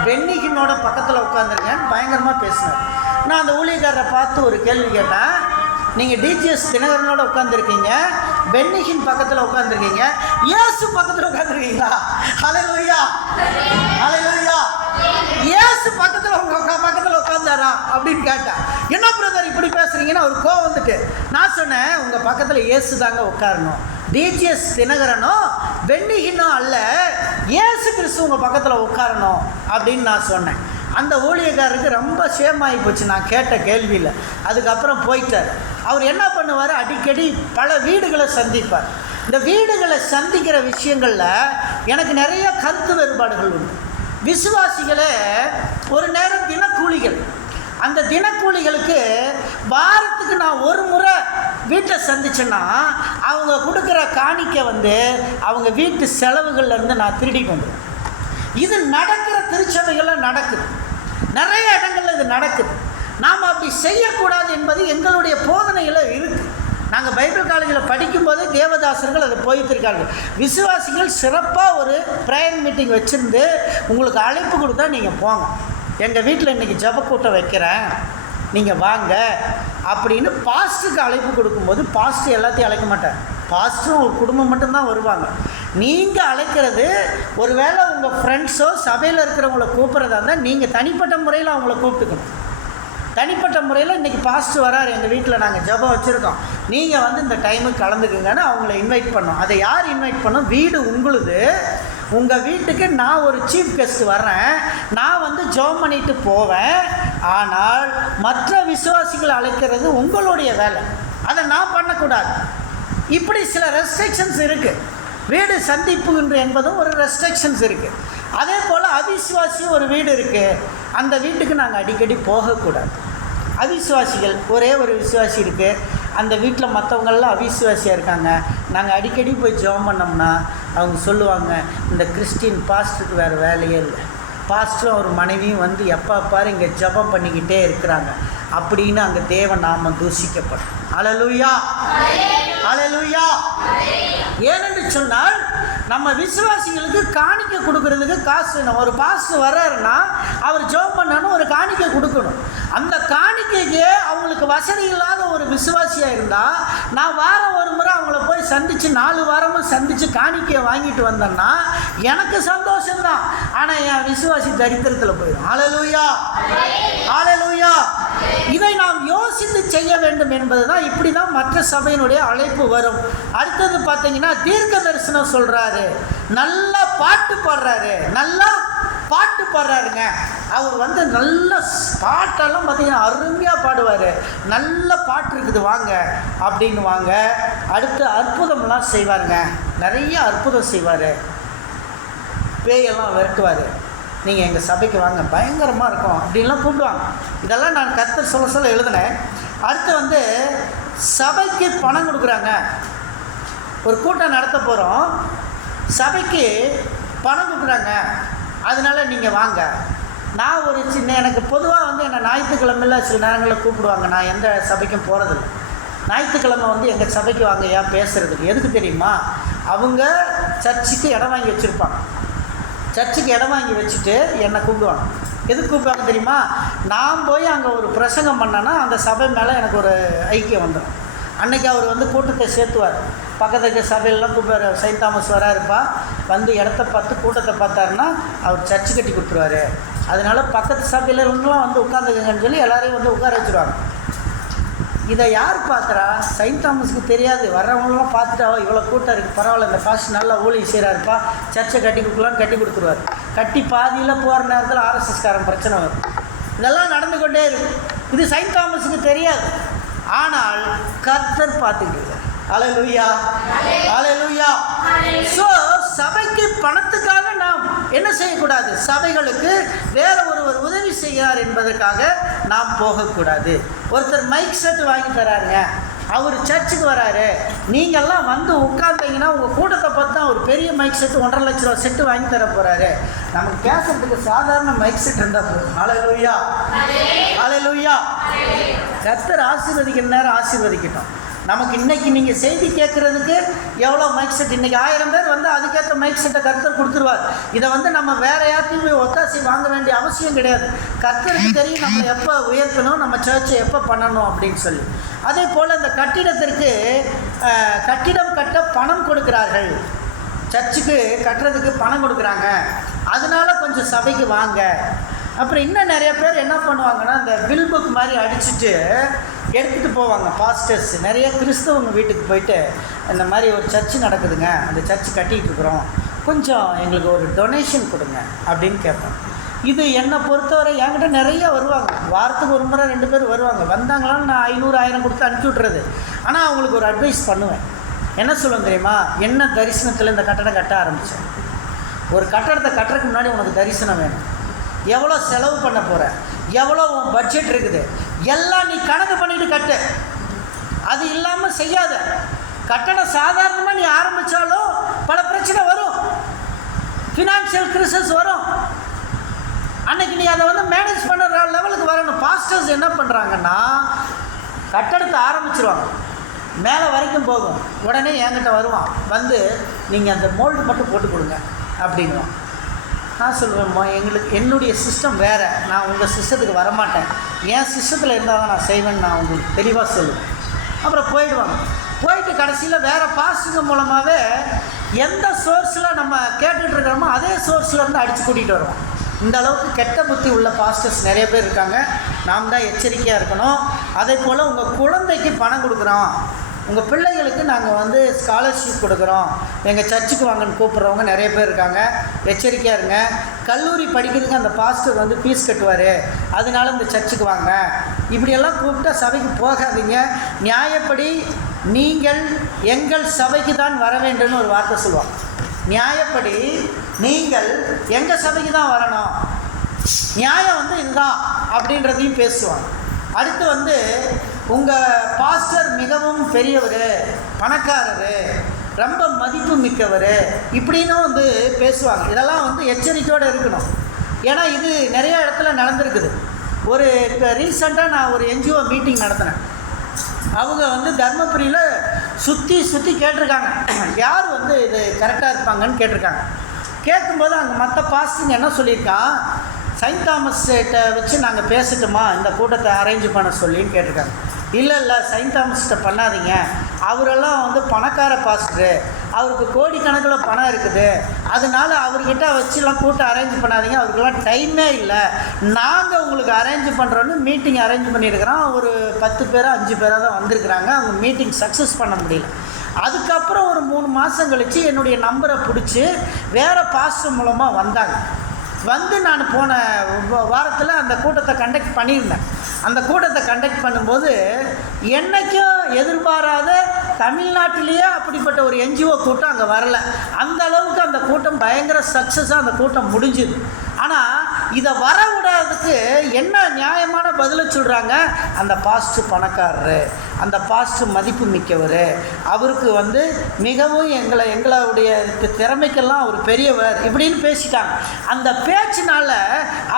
பென்னிகினோட பக்கத்தில் உட்காந்துருக்கேன், பயங்கரமாக பேசினார். நான் அந்த ஊழியக்காரரை பார்த்து ஒரு கேள்வி கேட்டேன். நீங்கள் டிஜிஎஸ் தினகரனோட உட்காந்துருக்கீங்க, பென்னிகின் பக்கத்தில் உட்காந்துருக்கீங்க, இயேசு பக்கத்தில் உட்காந்துருக்கீங்களா? அல்லேலூயா, அல்லேலூயா. இயேசு பக்கத்தில் பக்கத்தில் உட்காந்தாரா அப்படின்னு கேட்டேன். என்ன பிரதர் இப்படி பேசுகிறீங்கன்னு அவர் கோவம் வந்துட்டு, நான் சொன்னேன், உங்கள் பக்கத்தில் இயேசு தாங்க உட்காரணும், டிஜிஎஸ் தினகரனும் பென்னிகினும் அல்ல, இயேசு கிறிஸ்து உங்கள் பக்கத்தில் உட்காரணும் அப்படின்னு நான் சொன்னேன். அந்த ஊழியக்காரருக்கு ரொம்ப சேமாகி போச்சு நான் கேட்ட கேள்வியில். அதுக்கப்புறம் போயிட்டார். அவர் என்ன பண்ணுவார்? அடிக்கடி பல வீடுகளை சந்திப்பார். இந்த வீடுகளை சந்திக்கிற விஷயங்களில் எனக்கு நிறைய கருத்து வேறுபாடுகள் உண்டு. விசுவாசிகளே ஒரு நேரம் தினக்கூலிகள், அந்த தினக்கூலிகளுக்கு வாரத்துக்கு நான் ஒரு முறை வீட்டை சந்திச்சேன்னா அவங்க கொடுக்குற காணிக்கை வந்து அவங்க வீட்டு செலவுகள்லேருந்து நான் திருடி கொண்டுருவேன். இது நடக்கிற திருச்சபைகளில் நடக்குது, நிறைய இடங்களில் இது நடக்குது. நாம் அப்படி செய்யக்கூடாது என்பது எங்களுடைய போதனையில் இருக்குது. நாங்கள் பைபிள் காலேஜில் படிக்கும்போதே தேவதாசர்கள் அதை போய்த்திருக்காங்க. விசுவாசிகள் சிறப்பாக ஒரு ப்ரேயர் மீட்டிங் வச்சுருந்து உங்களுக்கு அழைப்பு கொடுத்தா நீங்கள் போங்க, எங்கள் வீட்டில் இன்றைக்கி ஜெப கூட்டம் வைக்கிறேன், நீங்கள் வாங்க அப்படின்னு பாஸ்டருக்கு அழைப்பு கொடுக்கும்போது, பாஸ்டர் எல்லாத்தையும் அழைக்க மாட்டார், பாஸ்டரும் ஒரு குடும்பம் மட்டும்தான் வருவாங்க. நீங்கள் அழைக்கிறது ஒருவேளை உங்கள் ஃப்ரெண்ட்ஸோ சபையில் இருக்கிறவங்கள கூப்பிட்றதா இருந்தால் நீங்கள் தனிப்பட்ட முறையில் அவங்கள கூப்பிட்டுக்கணும். தனிப்பட்ட முறையில் இன்றைக்கி பாஸ்டர் வராரு, எங்கள் வீட்டில் நாங்கள் ஜெபம் வச்சுருக்கோம், நீங்கள் வந்து இந்த டைமுக்கு கலந்துக்குங்கன்னு அவங்கள இன்வைட் பண்ணோம். அதை யார் இன்வைட் பண்ணோம்? வீடு உங்களுது. உங்கள் வீட்டுக்கு நான் ஒரு சீஃப் கெஸ்ட் வர்றேன், நான் வந்து ஜெபம் பண்ணிட்டு போவேன். ஆனால் மற்ற விசுவாசிகள் அழைக்கிறது உங்களுடைய வேலை, அதை நான் பண்ணக்கூடாது. இப்படி சில ரெஸ்ட்ரிக்ஷன்ஸ் இருக்குது. வீடு சந்திப்பு என்பதும் ஒரு ரெஸ்ட்ரிக்ஷன்ஸ் இருக்குது. அதே போல் அவிசுவாசியும் ஒரு வீடு இருக்குது, அந்த வீட்டுக்கு நாங்கள் அடிக்கடி போகக்கூடாது. அவிசுவாசிகள் ஒரே ஒரு விசுவாசி இருக்குது, அந்த வீட்டில் மற்றவங்கெல்லாம் அவிசுவாசியாக இருக்காங்க, நாங்கள் அடிக்கடி போய் ஜெபம் பண்ணோம்னா அவங்க சொல்லுவாங்க, இந்த கிறிஸ்டின் பாஸ்டருக்கு வேறு வேலையே இல்லை, பாஸ்டரும் ஒரு மனைவியும் வந்து எப்போ பாரு இங்கே ஜெபம் பண்ணிக்கிட்டே இருக்கிறாங்க, அப்படின்னு அங்கே தேவ நாமம் தூஷிக்கப்படும். அல்லேலூயா, அல்லேலூயா. ஏனென்று சொன்னால் நம்ம விசுவாசிகளுக்கு காணிக்கை கொடுக்கறதுக்கு காசு வேணும். ஒரு பாஸ்டர் வர்றாருன்னா அவர் ஜெபம் பண்ணணும், ஒரு காணிக்கை கொடுக்கணும். அந்த காணிக்கைக்கு அவங்களுக்கு வசதி இல்லாத ஒரு விசுவாசியாக இருந்தால் நான் வாரம் ஒரு முறை அவங்கள போய் சந்தித்து 4 வாரமும் சந்தித்து காணிக்கையை வாங்கிட்டு வந்தேன்னா எனக்கு சந்தோஷம்தான். ஆனால் என் விசுவாசி தரித்திரத்தில் போயிடும். அல்லேலூயா, அல்லேலூயா. இதை நாம் யோசித்து செய்ய வேண்டும் என்பது தான். இப்படி தான் மற்ற சபையினுடைய அழைப்பு வரும். அடுத்தது பார்த்தீங்கன்னா தீர்க்க தரிசனம் சொல்கிறாரு, நல்லா பாட்டு பாடுறாரு, நல்லா பாட்டு பாடுறாருங்க. அவர் வந்து நல்ல பாட்டெல்லாம் பார்த்தீங்கன்னா அருமையாக பாடுவார். நல்ல பாட்டு இருக்குது வாங்க அப்படின்னு வாங்க. அடுத்து அற்புதம்லாம் செய்வாருங்க, நிறைய அற்புதம் செய்வார், பேயெல்லாம் விரட்டுவார். நீங்கள் எங்கள் சபைக்கு வாங்க, பயங்கரமாக இருக்கும் அப்படின்லாம் கூப்பிடுவாங்க. இதெல்லாம் நான் கர்த்தர் சொல்ல எழுதினேன். அடுத்து வந்து சபைக்கு பணம் கொடுக்குறாங்க. ஒரு கூட்டம் நடத்த போகிறோம், சபைக்கு பணம் கொடுக்குறாங்க, அதனால் நீங்கள் வாங்க. நான் ஒரு சின்ன எனக்கு பொதுவாக வந்து என்னை ஞாயிற்றுக்கிழமையில் சில நேரங்களில் கூப்பிடுவாங்க. நான் எந்த சபைக்கும் போகிறதில்ல. ஞாயிற்றுக்கிழமை வந்து எங்கள் சபைக்கு வாங்க ஏன் பேசுகிறதுக்கு. எதுக்கு தெரியுமா? அவங்க சர்ச்சுக்கு இடம் வாங்கி வச்சுருப்பாங்க. சர்ச்சுக்கு இடம் வாங்கி வச்சுட்டு என்னை கூப்பிடுவாங்க. எதுக்கு கூப்பிடுவாங்க தெரியுமா? நான் போய் அங்கே ஒரு பிரசங்கம் பண்ணேன்னா அந்த சபை மேலே எனக்கு ஒரு ஐக்கியம் வந்துடும். அன்றைக்கி அவர் வந்து கூட்டத்தை சேர்த்துவார். பக்கத்துக்கு சபையெல்லாம் கூப்பிடுவார். செயின்ட் தாமஸ் வராருப்பா, வந்து இடத்த பார்த்து கூட்டத்தை பார்த்தாருன்னா அவர் சர்ச்சு கட்டி கொடுத்துருவார். அதனால் பக்கத்து சபையில் இருந்துலாம் வந்து உட்காந்துக்கங்கன்னு சொல்லி எல்லோரையும் வந்து உட்கார வச்சுருவாங்க. இதை யார் பார்க்குறா? செயின்ட் தாமஸுக்கு தெரியாது. வர்றவங்களாம் பார்த்துட்டா இவ்வளோ கூட்டம் இருக்குது, பரவாயில்ல, இந்த பாஸ்டர் நல்லா ஊழியம் செய்கிறாருப்பா, சர்ச்சை கட்டி கொடுக்கலான்னு கட்டி கொடுத்துருவார். கட்டி பாதியில் போகிற நேரத்தில் ஆர்எஸ்எஸ்காரன் பிரச்சனை வரும். இதெல்லாம் நடந்து கொண்டே இருக்கும். இது செயின்ட் தாமஸுக்கு தெரியாது. ஆனால் கர்த்தர் பார்த்துக்கிறார். அல்லேலூயா, அல்லேலூயா. ஸோ சபைக்கு பணத்துக்காக நாம் என்ன செய்யக்கூடாது? சபைகளுக்கு வேற ஒருவர் உதவி செய்கிறார் என்பதற்காக நாம் போகக்கூடாது. ஒருத்தர் மைக் செட் வாங்கி தராருங்க, அவர் சர்ச்சுக்கு வராரு, நீங்கள்லாம் வந்து உட்கார்ந்தீங்கன்னா உங்கள் கூட்டத்தை பார்த்து தான் ஒரு பெரிய மைக் செட்டு 1.5 லட்ச ரூபா செட்டு வாங்கி தர போகிறாரு. நமக்கு பேசுறதுக்கு சாதாரண மைக் செட் இருந்தால் போதும். அல்லேலூயா, அல்லேலூயா. கர்த்தர் ஆசீர்வதிக்கிற நேரம் ஆசீர்வதிக்கட்டும். நமக்கு இன்றைக்கி நீங்கள் செய்தி கேட்குறதுக்கு எவ்வளோ மைக் செட், இன்றைக்கி 1000 பேர் வந்து அதுக்கேற்ற மைக் செட்டை கர்த்தர் கொடுத்துருவார். இதை வந்து நம்ம வேறு யார்ட்டையும் போய் ஒத்தாசி வாங்க வேண்டிய அவசியம் கிடையாது. கர்த்தருக்கு தெரியும் நம்ம எப்போ உயர்த்தணும், நம்ம சர்ச்சை எப்போ பண்ணணும் அப்படின்னு சொல்லி. அதே போல் இந்த கட்டிடத்திற்கு கட்டிடம் கட்ட பணம் கொடுக்குறார்கள். சர்ச்சுக்கு கட்டுறதுக்கு பணம் கொடுக்குறாங்க, அதனால் கொஞ்சம் சபைக்கு வாங்க. அப்புறம் இன்னும் நிறைய பேர் என்ன பண்ணுவாங்கன்னா இந்த பில் புக் மாதிரி அடிச்சுட்டு எடுத்துகிட்டு போவாங்க. பாஸ்டர்ஸ் நிறைய கிறிஸ்தவங்க வீட்டுக்கு போயிட்டு இந்த மாதிரி ஒரு சர்ச்சு நடக்குதுங்க, அந்த சர்ச்சு கட்டிகிட்டு இருக்கிறோம், கொஞ்சம் எங்களுக்கு ஒரு டொனேஷன் கொடுங்க அப்படின்னு கேட்போம். இது என்னை பொறுத்தவரை என்கிட்ட நிறைய வருவாங்க. வாரத்துக்கு ஒரு முறை 2 பேர் வருவாங்க. வந்தாங்களான்னு நான் 500 1000 கொடுத்து அனுப்பிச்சி விட்றது. ஆனால் அவங்களுக்கு ஒரு அட்வைஸ் பண்ணுவேன். என்ன சொல்லுவேன் தெரியுமா? என்ன தரிசனத்தில் இந்த கட்டடம் கட்ட ஆரம்பித்தேன். ஒரு கட்டடத்தை கட்டுறதுக்கு முன்னாடி உனக்கு தரிசனம் வேணும். எவ்வளோ செலவு பண்ண போகிற, எவ்வளோ உன் பட்ஜெட் இருக்குது, எல்லாம் நீ கணக்கு பண்ணிட்டு கட்டு. அது இல்லாமல் செய்யாத. கட்டடம் சாதாரணமாக நீ ஆரம்பித்தாலும் பல பிரச்சனை வரும், ஃபினான்ஷியல் கிரைசிஸ் வரும். அன்னைக்கு நீ அதை வந்து மேனேஜ் பண்ணுற லெவலுக்கு வரணும். பாஸ்டர்ஸ் என்ன பண்ணுறாங்கன்னா கட்டடத்தை ஆரம்பிச்சிருவாங்க, மேலே வரைக்கும் போகும், உடனே என்கிட்ட வருவான், வந்து நீங்கள் அந்த மோல்டு மட்டும் போட்டு கொடுங்க அப்படின்வான். நான் சொல்லுவேன், என்னுடைய சிஸ்டம் வேறு, நான் உங்கள் சிஸ்டத்துக்கு வரமாட்டேன், என் சிஸ்டத்தில் இருந்தால் தான் நான் செய்வேன்னு நான் உங்களுக்கு தெளிவாக சொல்லுவேன். அப்புறம் போயிடுவாங்க. போயிட்டு கடைசியில் வேறு பாஸ்டர் மூலமாகவே எந்த சோர்ஸில் நம்ம கேட்டுட்ருக்கிறோமோ அதே சோர்ஸ்லேருந்து அடித்து கூட்டிகிட்டு வருவோம். இந்த அளவுக்கு கெட்ட புத்தி உள்ள பாஸ்டர்ஸ் நிறைய பேர் இருக்காங்க. நாம் தான் எச்சரிக்கையாக இருக்கணும். அதே போல் உங்கள் குழந்தைக்கு பணம் கொடுக்குறோம், உங்கள் பிள்ளைகளுக்கு நாங்கள் வந்து ஸ்காலர்ஷிப் கொடுக்குறோம், எங்கள் சர்ச்சுக்கு வாங்கன்னு கூப்பிட்றவங்க நிறைய பேர் இருக்காங்க. எச்சரிக்கையாக இருங்க. கல்லூரி படிக்கிறதுக்கு அந்த பாஸ்டர் வந்து ஃபீஸ் கட்டுவார், அதனால இந்த சர்ச்சுக்கு வாங்க, இப்படியெல்லாம் கூப்பிட்டா சபைக்கு போகாதீங்க. நியாயப்படி நீங்கள் எங்கள் சபைக்கு தான் வர வேண்டும்னு ஒரு வார்த்தை சொல்லுவாங்க. நியாயப்படி நீங்கள் எங்கள் சபைக்கு தான் வரணும், நியாயம் வந்து இதுதான் அப்படின்றதையும் பேசுவாங்க. அடுத்து வந்து உங்கள் பாஸ்டர் மிகவும் பெரியவர், பணக்காரர், ரொம்ப மதிப்பு மிக்கவர் இப்படின்னு வந்து பேசுவாங்க. இதெல்லாம் வந்து எச்சரிக்கையோடு இருக்கணும். ஏன்னா இது நிறைய இடத்துல நடந்திருக்குது. ஒரு ரீசெண்டாக நான் ஒரு என்ஜிஓ மீட்டிங் நடத்தினேன். அவங்க வந்து தர்மபுரியில் சுற்றி கேட்டிருக்காங்க, யார் வந்து இது கரெக்டாக இருப்பாங்கன்னு கேட்டிருக்காங்க. கேட்கும்போது அங்கே மற்ற பாஸ்டிங் என்ன சொல்லியிருக்கான், செயின்ட் தாமஸ்கிட்ட வச்சு நாங்கள் பேசட்டுமா இந்த கூட்டத்தை அரேஞ்ச் பண்ண சொல்லின்னு கேட்டிருக்காங்க. இல்லை செயின்ட் தாமஸ்கிட்ட பண்ணாதீங்க, அவரெல்லாம் வந்து பணக்கார பாஸ்டரு, அவருக்கு கோடிக்கணக்கில் பணம் இருக்குது, அதனால் அவர்கிட்ட வச்சுலாம் கூட்டம் அரேஞ்ச் பண்ணாதீங்க, அவருக்கெல்லாம் டைமே இல்லை, நாங்கள் உங்களுக்கு அரேஞ்ச் பண்ணுறோன்னு மீட்டிங் அரேஞ்ச் பண்ணியிருக்கிறோம். ஒரு 10 பேரோ 5 பேராக தான் வந்திருக்கிறாங்க. அவங்க மீட்டிங் சக்ஸஸ் பண்ண முடியல. அதுக்கப்புறம் ஒரு 3 மாதம் கழித்து என்னுடைய நம்பரை பிடிச்சி வேறு பாஸ்டர் மூலமாக வந்தாங்க. வந்து நான் போன வாரத்தில் அந்த கூட்டத்தை கண்டக்ட் பண்ணியிருந்தேன். அந்த கூட்டத்தை கண்டக்ட் பண்ணும்போது என்றைக்கும் எதிர்பாராத தமிழ்நாட்டிலேயே அப்படிப்பட்ட ஒரு என்ஜிஓ கூட்டம் அங்கே வரலை. அந்த அளவுக்கு அந்த கூட்டம் பயங்கர சக்ஸஸாக அந்த கூட்டம் முடிஞ்சுது. ஆனால் இதை வர விடாததுக்கு என்ன நியாயமான பதிலை சொல்கிறாங்க, அந்த பாஸ்டர் பணக்காரரு, அந்த பாஸ்டர் மதிப்பு மிக்கவர், அவருக்கு வந்து மிகவும் எங்களுடைய திறமைக்கெல்லாம் அவர் பெரியவர் இப்படின்னு பேசிட்டாங்க. அந்த பேச்சினால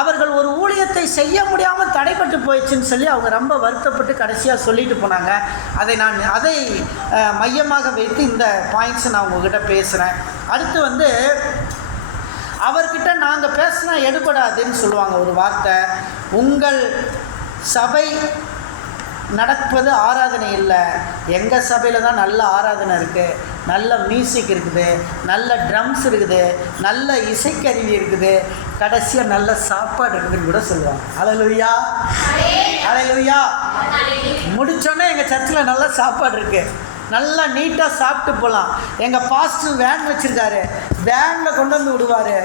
அவர்கள் ஒரு ஊழியத்தை செய்ய முடியாமல் தடைப்பட்டு போயிடுச்சுன்னு சொல்லி அவங்க ரொம்ப வருத்தப்பட்டு கடைசியாக சொல்லிட்டு போனாங்க. அதை மையமாக வைத்து இந்த பாயிண்ட்ஸை நான் உங்ககிட்ட பேசுகிறேன். அடுத்து வந்து அவர்கிட்ட நாங்கள் பேசினா எடுபடாதுன்னு சொல்லுவாங்க ஒரு வார்த்தை. உங்கள் சபை நடப்பது ஆராதனை இல்லை, எங்கள் சபையில் தான் நல்ல ஆராதனை இருக்குது, நல்ல மியூசிக் இருக்குது, நல்ல ட்ரம்ஸ் இருக்குது, நல்ல இசைக்கருவி இருக்குது, கடைசியாக நல்ல சாப்பாடு இருக்குதுன்னு கூட சொல்லுவாங்க. ஹல்லேலூயா, ஹல்லேலூயா. முடித்தோன்னே எங்கள் சர்ச்சில் நல்ல சாப்பாடு இருக்குது, நல்லா நீட்டாக சாப்பிட்டு போகலாம். எங்கள் பாஸ்டர் வேன் வச்சுருக்காரு, வேனில் கொண்டு வந்து விடுவார்.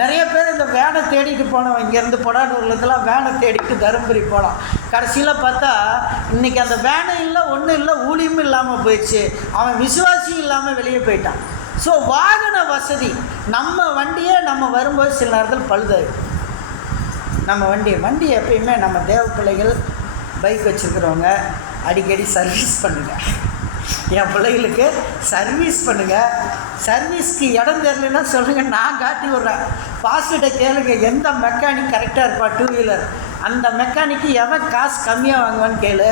நிறைய பேர் இந்த வேனை தேடிட்டு போனோம், இங்கேருந்து பொடானூர்லேருந்துலாம் வேனை தேடிட்டு தருமபுரி போகலாம். கடைசியில் பார்த்தா இன்றைக்கி அந்த வேனை இல்லை, ஒன்றும் இல்லை, ஊழியமும் இல்லாமல் போயிடுச்சு, அவன் விசுவாசியும் இல்லாமல் வெளியே போயிட்டான். ஸோ வாகன வசதி, நம்ம வண்டியே நம்ம வரும்போது சில நேரத்தில் பழுதாயிடும். நம்ம வண்டி எப்பயுமே நம்ம தேவ பிள்ளைகள் பைக் வச்சுருக்கிறவங்க அடிக்கடி சர்வீஸ் பண்ணுங்கள். என் பிள்ளைகளுக்கு சர்வீஸ் பண்ணுங்கள். சர்வீஸ்க்கு இடம் தெரியலன்னா சொல்லுங்கள், நான் காட்டி விட்றேன். பாஸ்டர்கிட்ட கேளுங்க, எந்த மெக்கானிக் கரெக்டாக இருப்பா 2 வீலர், அந்த மெக்கானிக்கு எவன் காசு கம்மியாக வாங்குவான்னு கேளு,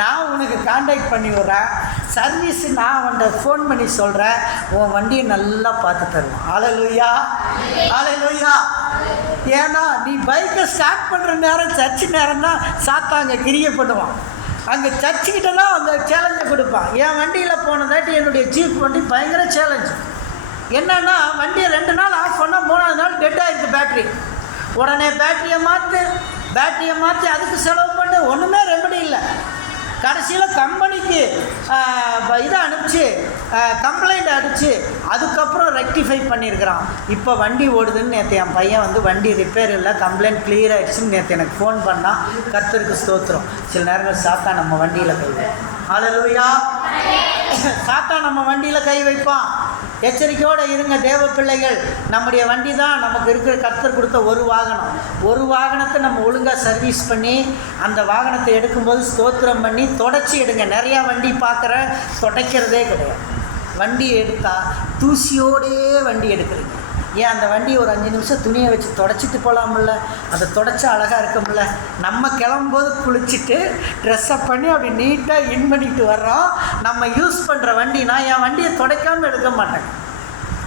நான் உனக்கு கான்டாக்ட் பண்ணி விட்றேன். சர்வீஸ் நான் அவன்கிட்ட ஃபோன் பண்ணி சொல்கிறேன், உன் வண்டியை நல்லா பார்த்து தருவான். ஹல்லேலூயா, ஹல்லேலூயா. ஏன்னா நீ பைக்கை ஸ்டார்ட் பண்ணுற நேரம் சர்ச்சு நேரம் தான் சாத்தாங்க கிரியை பண்ணுவான். அங்கே சர்ச்சுக்கிட்ட தான் அந்த சேலஞ்சை கொடுப்பான். என் வண்டியில் போனதாட்டி என்னுடைய ஜீப் வண்டி பயங்கர சேலஞ்சு. என்னென்னா வண்டியை 2 நாள் ஆஃப் பண்ணால் 3ஆவது நாள் டெட் ஆகிருக்கு பேட்ரி. உடனே பேட்டரியை மாற்றி அதுக்கு செலவு பண்ணு, ஒன்றுமே ரெமெடி இல்லை. கடைசியில் கம்பெனிக்கு இதை அனுப்பிச்சு கம்ப்ளைண்ட் அடித்து அதுக்கப்புறம் ரெக்டிஃபை பண்ணியிருக்கிறான். இப்போ வண்டி ஓடுதுன்னு நேற்று என் பையன் வந்து வண்டி ரிப்பேர் இல்லை, கம்ப்ளைண்ட் கிளியர் ஆகிடுச்சுன்னு நேற்று எனக்கு ஃபோன் பண்ணால். கர்த்தருக்கு ஸ்தோத்திரம். சில நேரங்கள் சாத்தா நம்ம வண்டியில் கை வைப்பான். ஹல்லேலூயா. சாத்தா நம்ம வண்டியில் கை வைப்பான். எச்சரிக்கையோடு இருங்க தேவ பிள்ளைகள். நம்முடைய வண்டி தான் நமக்கு இருக்கிற கர்த்தர் கொடுத்த ஒரு வாகனம். ஒரு வாகனத்தை நம்ம ஒழுங்காக சர்வீஸ் பண்ணி அந்த வாகனத்தை எடுக்கும்போது ஸ்தோத்திரம் பண்ணி தொடச்சி எடுங்க. நிறையா வண்டி பார்க்குறேன், துடைக்கிறதே கிடையாது. வண்டி எடுத்தால் தூசியோடே வண்டி எடுக்கிறீங்க. ஏன் அந்த வண்டியை ஒரு 5 நிமிஷம் துணியை வச்சு தொடச்சிட்டு போகலாமில்ல, அதை தொடச்சா அழகாக இருக்கும்ல. நம்ம கிளம்பும்போது குளிச்சுட்டு ட்ரெஸ்அப் பண்ணி அப்படி நீட்டாக இன் பண்ணிட்டு வர்றோம். நம்ம யூஸ் பண்ணுற வண்டி, நான் என் வண்டியை துடைக்காமல் எடுக்க மாட்டேன்.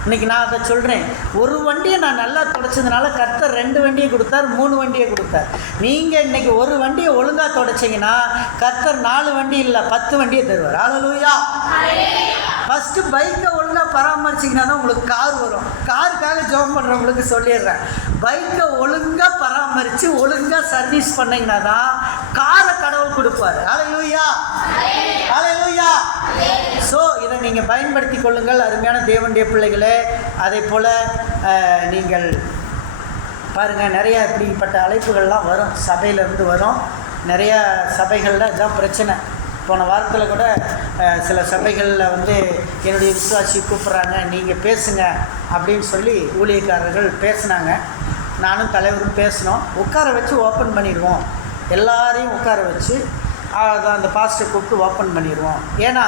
இன்றைக்கி நான் அதை சொல்கிறேன், ஒரு வண்டியை நான் நல்லா துடைச்சதுனால கர்த்தர் 2 வண்டியை கொடுத்தார், 3 வண்டியை கொடுத்தார். நீங்கள் இன்றைக்கி ஒரு வண்டியை ஒழுங்காக துடைச்சிங்கன்னா கர்த்தர் 4 வண்டி இல்லை 10 வண்டியை தருவார். ஹல்லேலூயா. ஃபஸ்ட்டு பைக்கை ஒழுங்காக பராமரிச்சிங்கன்னா தான் உங்களுக்கு கார் வரும். காருக்காக ஜெபம் பண்ணுறவங்களுக்கு சொல்லிடுறேன், பைக்கை ஒழுங்காக பராமரித்து ஒழுங்காக சர்வீஸ் பண்ணிங்கன்னா தான் காரை கடவுள் கொடுப்பார். ஹல்லேலூயா, ஹல்லேலூயா. ஸோ இதை நீங்கள் பயன்படுத்தி கொள்ளுங்கள் அருமையான தேவனுடைய பிள்ளைகளே. அதே போல் நீங்கள் பாருங்கள், நிறையா இப்படிப்பட்ட அழைப்புகள்லாம் வரும், சபையிலேருந்து வரும். நிறையா சபைகளில் இதுதான் பிரச்சனை. போன வாரத்தில் கூட சில சபைகளில் வந்து என்னுடைய விசுவாசி கூப்பிட்றாங்க, நீங்கள் பேசுங்க அப்படின்னு சொல்லி ஊழியக்காரர்கள் பேசினாங்க. நானும் தலைவரும் பேசினோம். உட்கார வச்சு ஓப்பன் பண்ணிடுவோம், எல்லாரையும் உட்கார வச்சு அந்த பாஸ்டரை கூப்பிட்டு ஓப்பன் பண்ணிடுவோம். ஏன்னா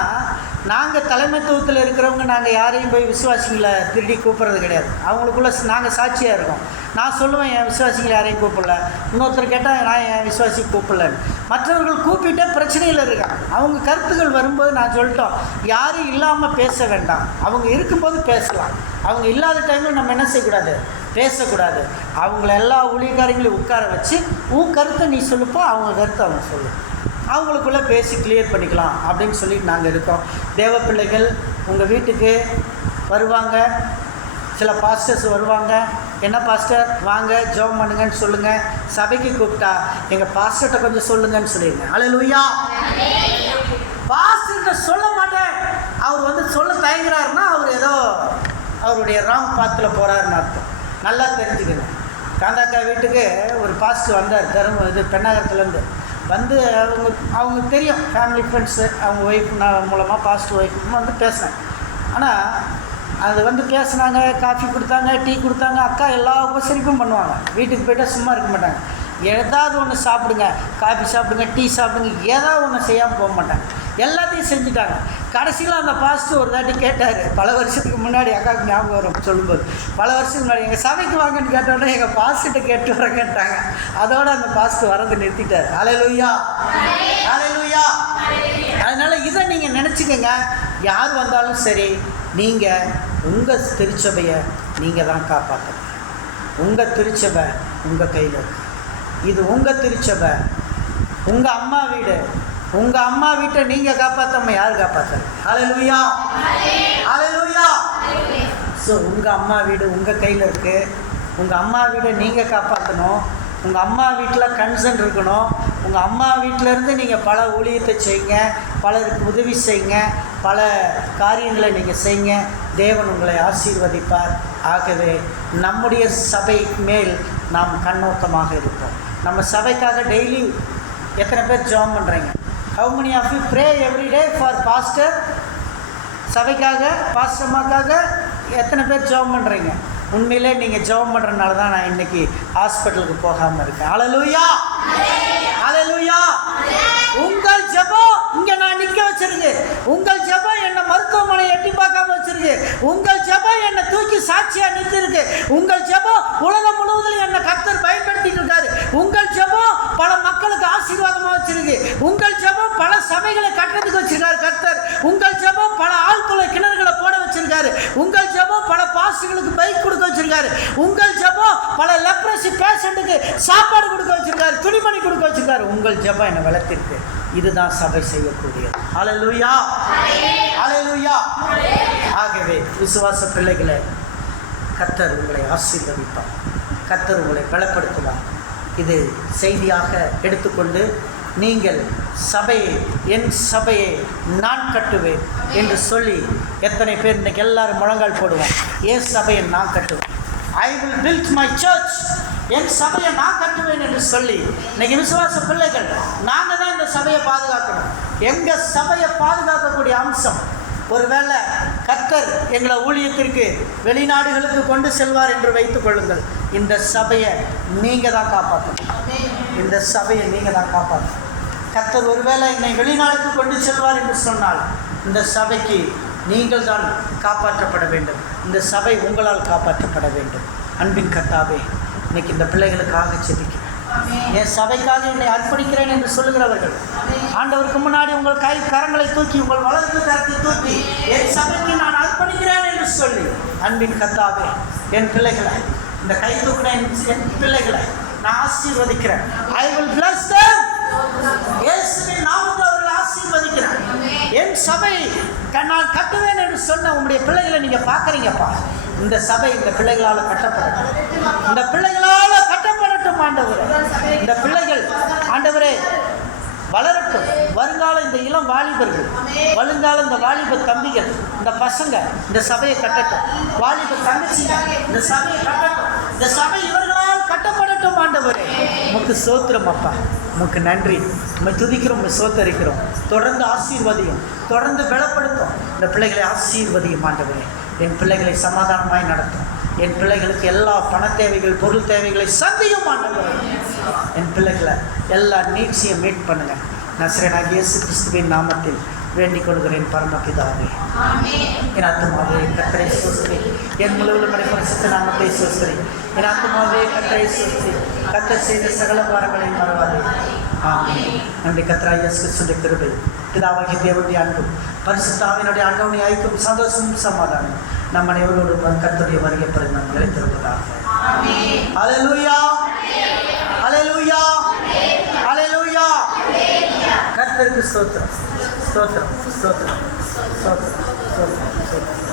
நாங்கள் தலைமைத்துவத்தில் இருக்கிறவங்க நாங்கள் யாரையும் போய் விசுவாசிகளை திருடி கூப்பிட்றது கிடையாது. அவங்களுக்குள்ள நாங்கள் சாட்சியாக இருக்கோம். நான் சொல்லுவேன் என் விசுவாசிகளை யாரையும் கூப்பிடல, இன்னொருத்தர் கேட்டால் நான் என் விசுவாசி கூப்பிடலன்னு. மற்றவர்கள் கூப்பிட்டே பிரச்சனையில் இருக்காங்க. அவங்க கருத்துக்கள் வரும்போது நான் சொல்லிட்டோம், யாரும் இல்லாமல் பேச வேண்டாம், அவங்க இருக்கும்போது பேசலாம். அவங்க இல்லாத டைமில் நம்ம என்ன செய்யக்கூடாது, பேசக்கூடாது. அவங்கள எல்லா ஊழியக்காரங்களையும் உட்கார வச்சு உன் கருத்தை நீ சொல்லுப்போ, அவங்க கருத்தை அவங்க சொல்லு, அவங்களுக்குள்ளே பேசி கிளியர் பண்ணிக்கலாம் அப்படின்னு சொல்லிட்டு நாங்கள் இருக்கோம். தேவ பிள்ளைகள் உங்கள் வீட்டுக்கு வருவாங்க, சில பாஸ்டர்ஸ் வருவாங்க. என்ன பாஸ்டர் வாங்க ஜெபம் பண்ணுங்கன்னு சொல்லுங்கள். சபைக்கு கூப்பிட்டா எங்கள் பாஸ்டர்கிட்ட கொஞ்சம் சொல்லுங்கன்னு சொல்லிடுங்க. அல்லேலூயா. பாஸ்டர்கிட்ட சொல்ல மாட்டேன், அவர் சொல்ல தயங்குறாருன்னா அவர் ஏதோ அவருடைய ராங் பாத்தில் போகிறாருன்னு அர்த்தம். நல்லா தெரிஞ்சுக்கணும். காந்தாக்கா வீட்டுக்கு ஒரு பாஸ்டர் வந்தார், பெண்ணாகரத்துலேருந்து அவங்க தெரியும், ஃபேமிலி ஃப்ரெண்ட்ஸு, அவங்க ஒய்ஃப் மூலமாக பாஸ்டர் ஒய்ஃப் பேசினேன். ஆனால் அது பேசினாங்க, காஃபி கொடுத்தாங்க, டீ கொடுத்தாங்க. அக்கா எல்லா உபசரிப்பும் பண்ணுவாங்க. வீட்டுக்கு போய்ட்டால் சும்மா இருக்க மாட்டாங்க. ஏதாவது ஒன்று சாப்பிடுங்க, காஃபி சாப்பிடுங்க, டீ சாப்பிடுங்க, ஏதாவது ஒன்று செய்யாமல் போக மாட்டாங்க. எல்லாத்தையும் செஞ்சுட்டாங்க. கடைசியில் அந்த பாஸ்டர் ஒரு தாட்டி கேட்டார், பல வருஷத்துக்கு முன்னாடி, அக்காவுக்கு ஞாபகம் வரும் சொல்லும்போது, பல வருஷத்துக்கு முன்னாடி எங்கள் சபைக்கு வாங்கன்னு கேட்டோன்னே எங்கள் பாஸ்டர்கிட்ட கேட்டு வர கேட்டாங்க. அதோடு அந்த பாஸ்டர் வரதை நிறுத்திட்டார். அல்லேலூயா, அல்லேலூயா. அதனால் இதை நீங்கள் நினச்சிக்கங்க. யார் வந்தாலும் சரி, நீங்கள் உங்கள் திருச்சபையை நீங்கள் தான் காப்பாற்றணும். உங்கள் திருச்சபை உங்கள் கையில் இருக்கு. இது உங்கள் திருச்சபை, உங்கள் அம்மா வீடு. உங்கள் அம்மா வீட்டை நீங்கள் காப்பாற்றாம யார் காப்பாற்றுறது? அல்லேலூயா, அல்லேலூயா. ஸோ உங்கள் அம்மா வீடு உங்கள் கையில் இருக்குது. உங்கள் அம்மா வீடை நீங்கள் காப்பாற்றணும். உங்கள் அம்மா வீட்டில் கன்சர்ன் இருக்கணும். உங்கள் அம்மா வீட்டிலேருந்து நீங்கள் பல ஊழியத்தை செய்யுங்க, பலருக்கு உதவி செய்யுங்க, பல காரியங்களை நீங்கள் செய்யுங்க. தேவன் உங்களை ஆசீர்வதிப்பார். ஆகவே நம்முடைய சபை மேல் நாம் கண்ணோட்டமாக இருப்போம். நம்ம சபைக்காக டெய்லி எத்தனை பேர் ஜெபம் பண்ணுறீங்க? How many of you pray every day for pastor? சபைக்காக, பாஸ்டர்மாக்காக எத்தனை பேர் ஜெபம் பண்ணுறீங்க? உண்மையிலே நீங்கள் ஜெபம் பண்ணுறதுனால தான் நான் இன்றைக்கி ஹாஸ்பிட்டலுக்கு போகாமல் இருக்கேன். அல்லேலூயா, அல்லேலூயா. உங்கள் ஜெபம் இங்கே நான் நிற்க வச்சிருக்கு. உங்கள் ஜெபம் என்னை மருத்துவமனை எட்டி பார்க்காம வச்சிருக்கு. உங்கள் ஜெபம் என்னை தூக்கி சாட்சியாக நிறுத்திருக்கு. உங்கள் ஜெபம் உலகம் முழுவதும் என்னை கர்த்தர் பயன்படுத்திட்டு இருக்காரு. உங்கள் ஜெபம் பல மக்களுக்கு ஆசீர்வாதமாக வச்சிருக்கு. உங்கள் ஜெபம் பல சபைகளை கட்டுறதுக்கு வச்சிருக்காரு கர்த்தர். உங்கள் ஜெபம் பல ஆழ்துளை கிணறுகளை போட வச்சிருக்காரு. உங்கள் ஜெபம் பல பாஸ்டர்களுக்கு பைக் கொடுக்க வச்சிருக்காரு. உங்கள் ஜெபம் பல லெப்ரசி பேஷண்ட்டுக்கு சாப்பாடு கொடுக்க வச்சிருக்காரு, துணிமணி கொடுக்க வச்சிருக்காரு. உங்கள் ஜெபம் என்னை வளர்த்திருக்கு. இதுதான் சபை செய்யக்கூடியது. அல்லேலூயா, அல்லேலூயா. ஆகவே விசுவாச பிள்ளைகளை, கர்த்தர் உங்களை ஆசீர்வதிப்பார், கர்த்தர் உங்களை பலப்படுத்துவார். இது செய்தியாக எடுத்துக்கொண்டு நீங்கள் சபையை, என் சபையை நான் கட்டுவேன் என்று சொல்லி எத்தனை பேர் இன்றைக்கி எல்லாரும் முழங்கால் போடுவோம். என் சபையை நான் கட்டுவேன். I will build my church. என் சபையை நான் கட்டுவேன் என்று சொல்லி இன்றைக்கி விசுவாச பிள்ளைகள் நாங்கள் தான் இந்த சபையை பாதுகாக்கணும். எங்கள் சபையை பாதுகாக்கக்கூடிய அம்சம், ஒருவேளை கர்த்தர் எங்களை ஊழியத்திற்கு வெளிநாடுகளுக்கு கொண்டு செல்வார் என்று வைத்துக் கொள்ளுங்கள், இந்த சபையை நீங்கள் தான் காப்பாற்றணும். இந்த சபையை நீங்கள் தான் காப்பாற்றணும். கர்த்தர் ஒருவேளை என்னை வெளிநாடுக்கு கொண்டு செல்வார் என்று சொன்னால் இந்த சபைக்கு நீங்கள் தான் காப்பாற்றப்பட வேண்டும். இந்த சபை உங்களால் காப்பாற்றப்பட வேண்டும். அன்பின் கர்த்தாவே, இன்னைக்கு இந்த பிள்ளைகளுக்காக செபிக்கிறேன். என் சபைக்காக என்னை அர்ப்பணிக்கிறேன் என்று சொல்லுகிறவர்கள் ஆண்டவருக்கு முன்னாடி உங்கள் கரங்களை தூக்கி, உங்கள் வலது கரத்தை தூக்கி, என் சபைக்கு நான் அர்ப்பணிக்கிறேன் என்று சொல்லி, அன்பின் கர்த்தாவே, என் பிள்ளைகளை, இந்த கை தூக்கின என் பிள்ளைகளை நான் ஆசீர்வதிக்கிறேன். I will bless them. இயேசுவின் நாமத்தில் அவர்களை ஆசீர்வதிக்கிறேன். என் சபை நான் கட்டுவேன் என்று சொன்ன உங்களுடைய பிள்ளைகளை நீங்க பார்க்குறீங்கப்பா. இந்த சபை இந்த பிள்ளைகளால் கட்டப்படட்டும். இந்த பிள்ளைகளால் கட்டப்படட்டும் ஆண்டவரே. இந்த பிள்ளைகள் ஆண்டவரே வளரட்டும். வருங்காலம் இந்த இளம் வாலிபர்கள், வருங்காலம் இந்த வாலிப தம்பிகள், இந்த பசங்க இந்த சபையை கட்டட்டும். வாலிப தங்கச்சிங்க இந்த சபையை கட்டட்டும். இந்த சபை இவர்களால் கட்டப்படட்டும் ஆண்டவரே. உமக்கு ஸ்தோத்திரம் அப்பா, உமக்கு நன்றி. உம்மை துதிக்கிறோம், உம்மை ஸ்தோத்தரிக்கிறோம். தொடர்ந்து ஆசீர்வதியும், தொடர்ந்து பலப்படுத்தும். இந்த பிள்ளைகளை ஆசீர்வதியும் ஆண்டவரே. என் பிள்ளைகளை சமாதானமாய் நடத்தும். என் பிள்ளைகளுக்கு எல்லா பண தேவைகள், பொருள் தேவைகளை சந்தியும் ஆண்டவரே. என் பிள்ளைகளை எல்லா நீட்ஸையும் மீட் பண்ணுங்க. நசரேயனாகிய இயேசு கிறிஸ்துவின் நாமத்தில் வேண்டிக் கொள்கிறேன் பரமபிதாவே. என் ஆத்துமாவே கர்த்தரை ஸ்தோத்திரி, என் முழுவதும் பரிசுத்த நாமத்தை ஸ்தோத்திரி. என் ஆத்துமாவே கர்த்தரை ஸ்தோத்திரி, கர்த்தர் செய்த சகல பாரங்களையும் மறவாதே. ஆமென். நன்றி. கர்த்தராகிய இயேசு கிறிஸ்துவின் கிருபை, பிதாவாகிய தேவனுடைய அன்பும் பரிசுத்த ஆவியினுடைய அன்புடைய ஐக்கியம் சந்தோஷமும் சமாதானம் நம் அனைவரோடும் கர்த்தருடைய வருகை பரிணாமம் நிலைத்திருப்பதாக. அல்லேலூயா, அல்லேலூயா, அல்லேலூயா. கர்த்தருக்கு ஸ்தோத்திரம், ஸ்தோத்திரம், ஸ்தோத்திரம், ஸ்தோத்திரம், ஸ்தோத்திரம், ஸ்தோத்திரம்.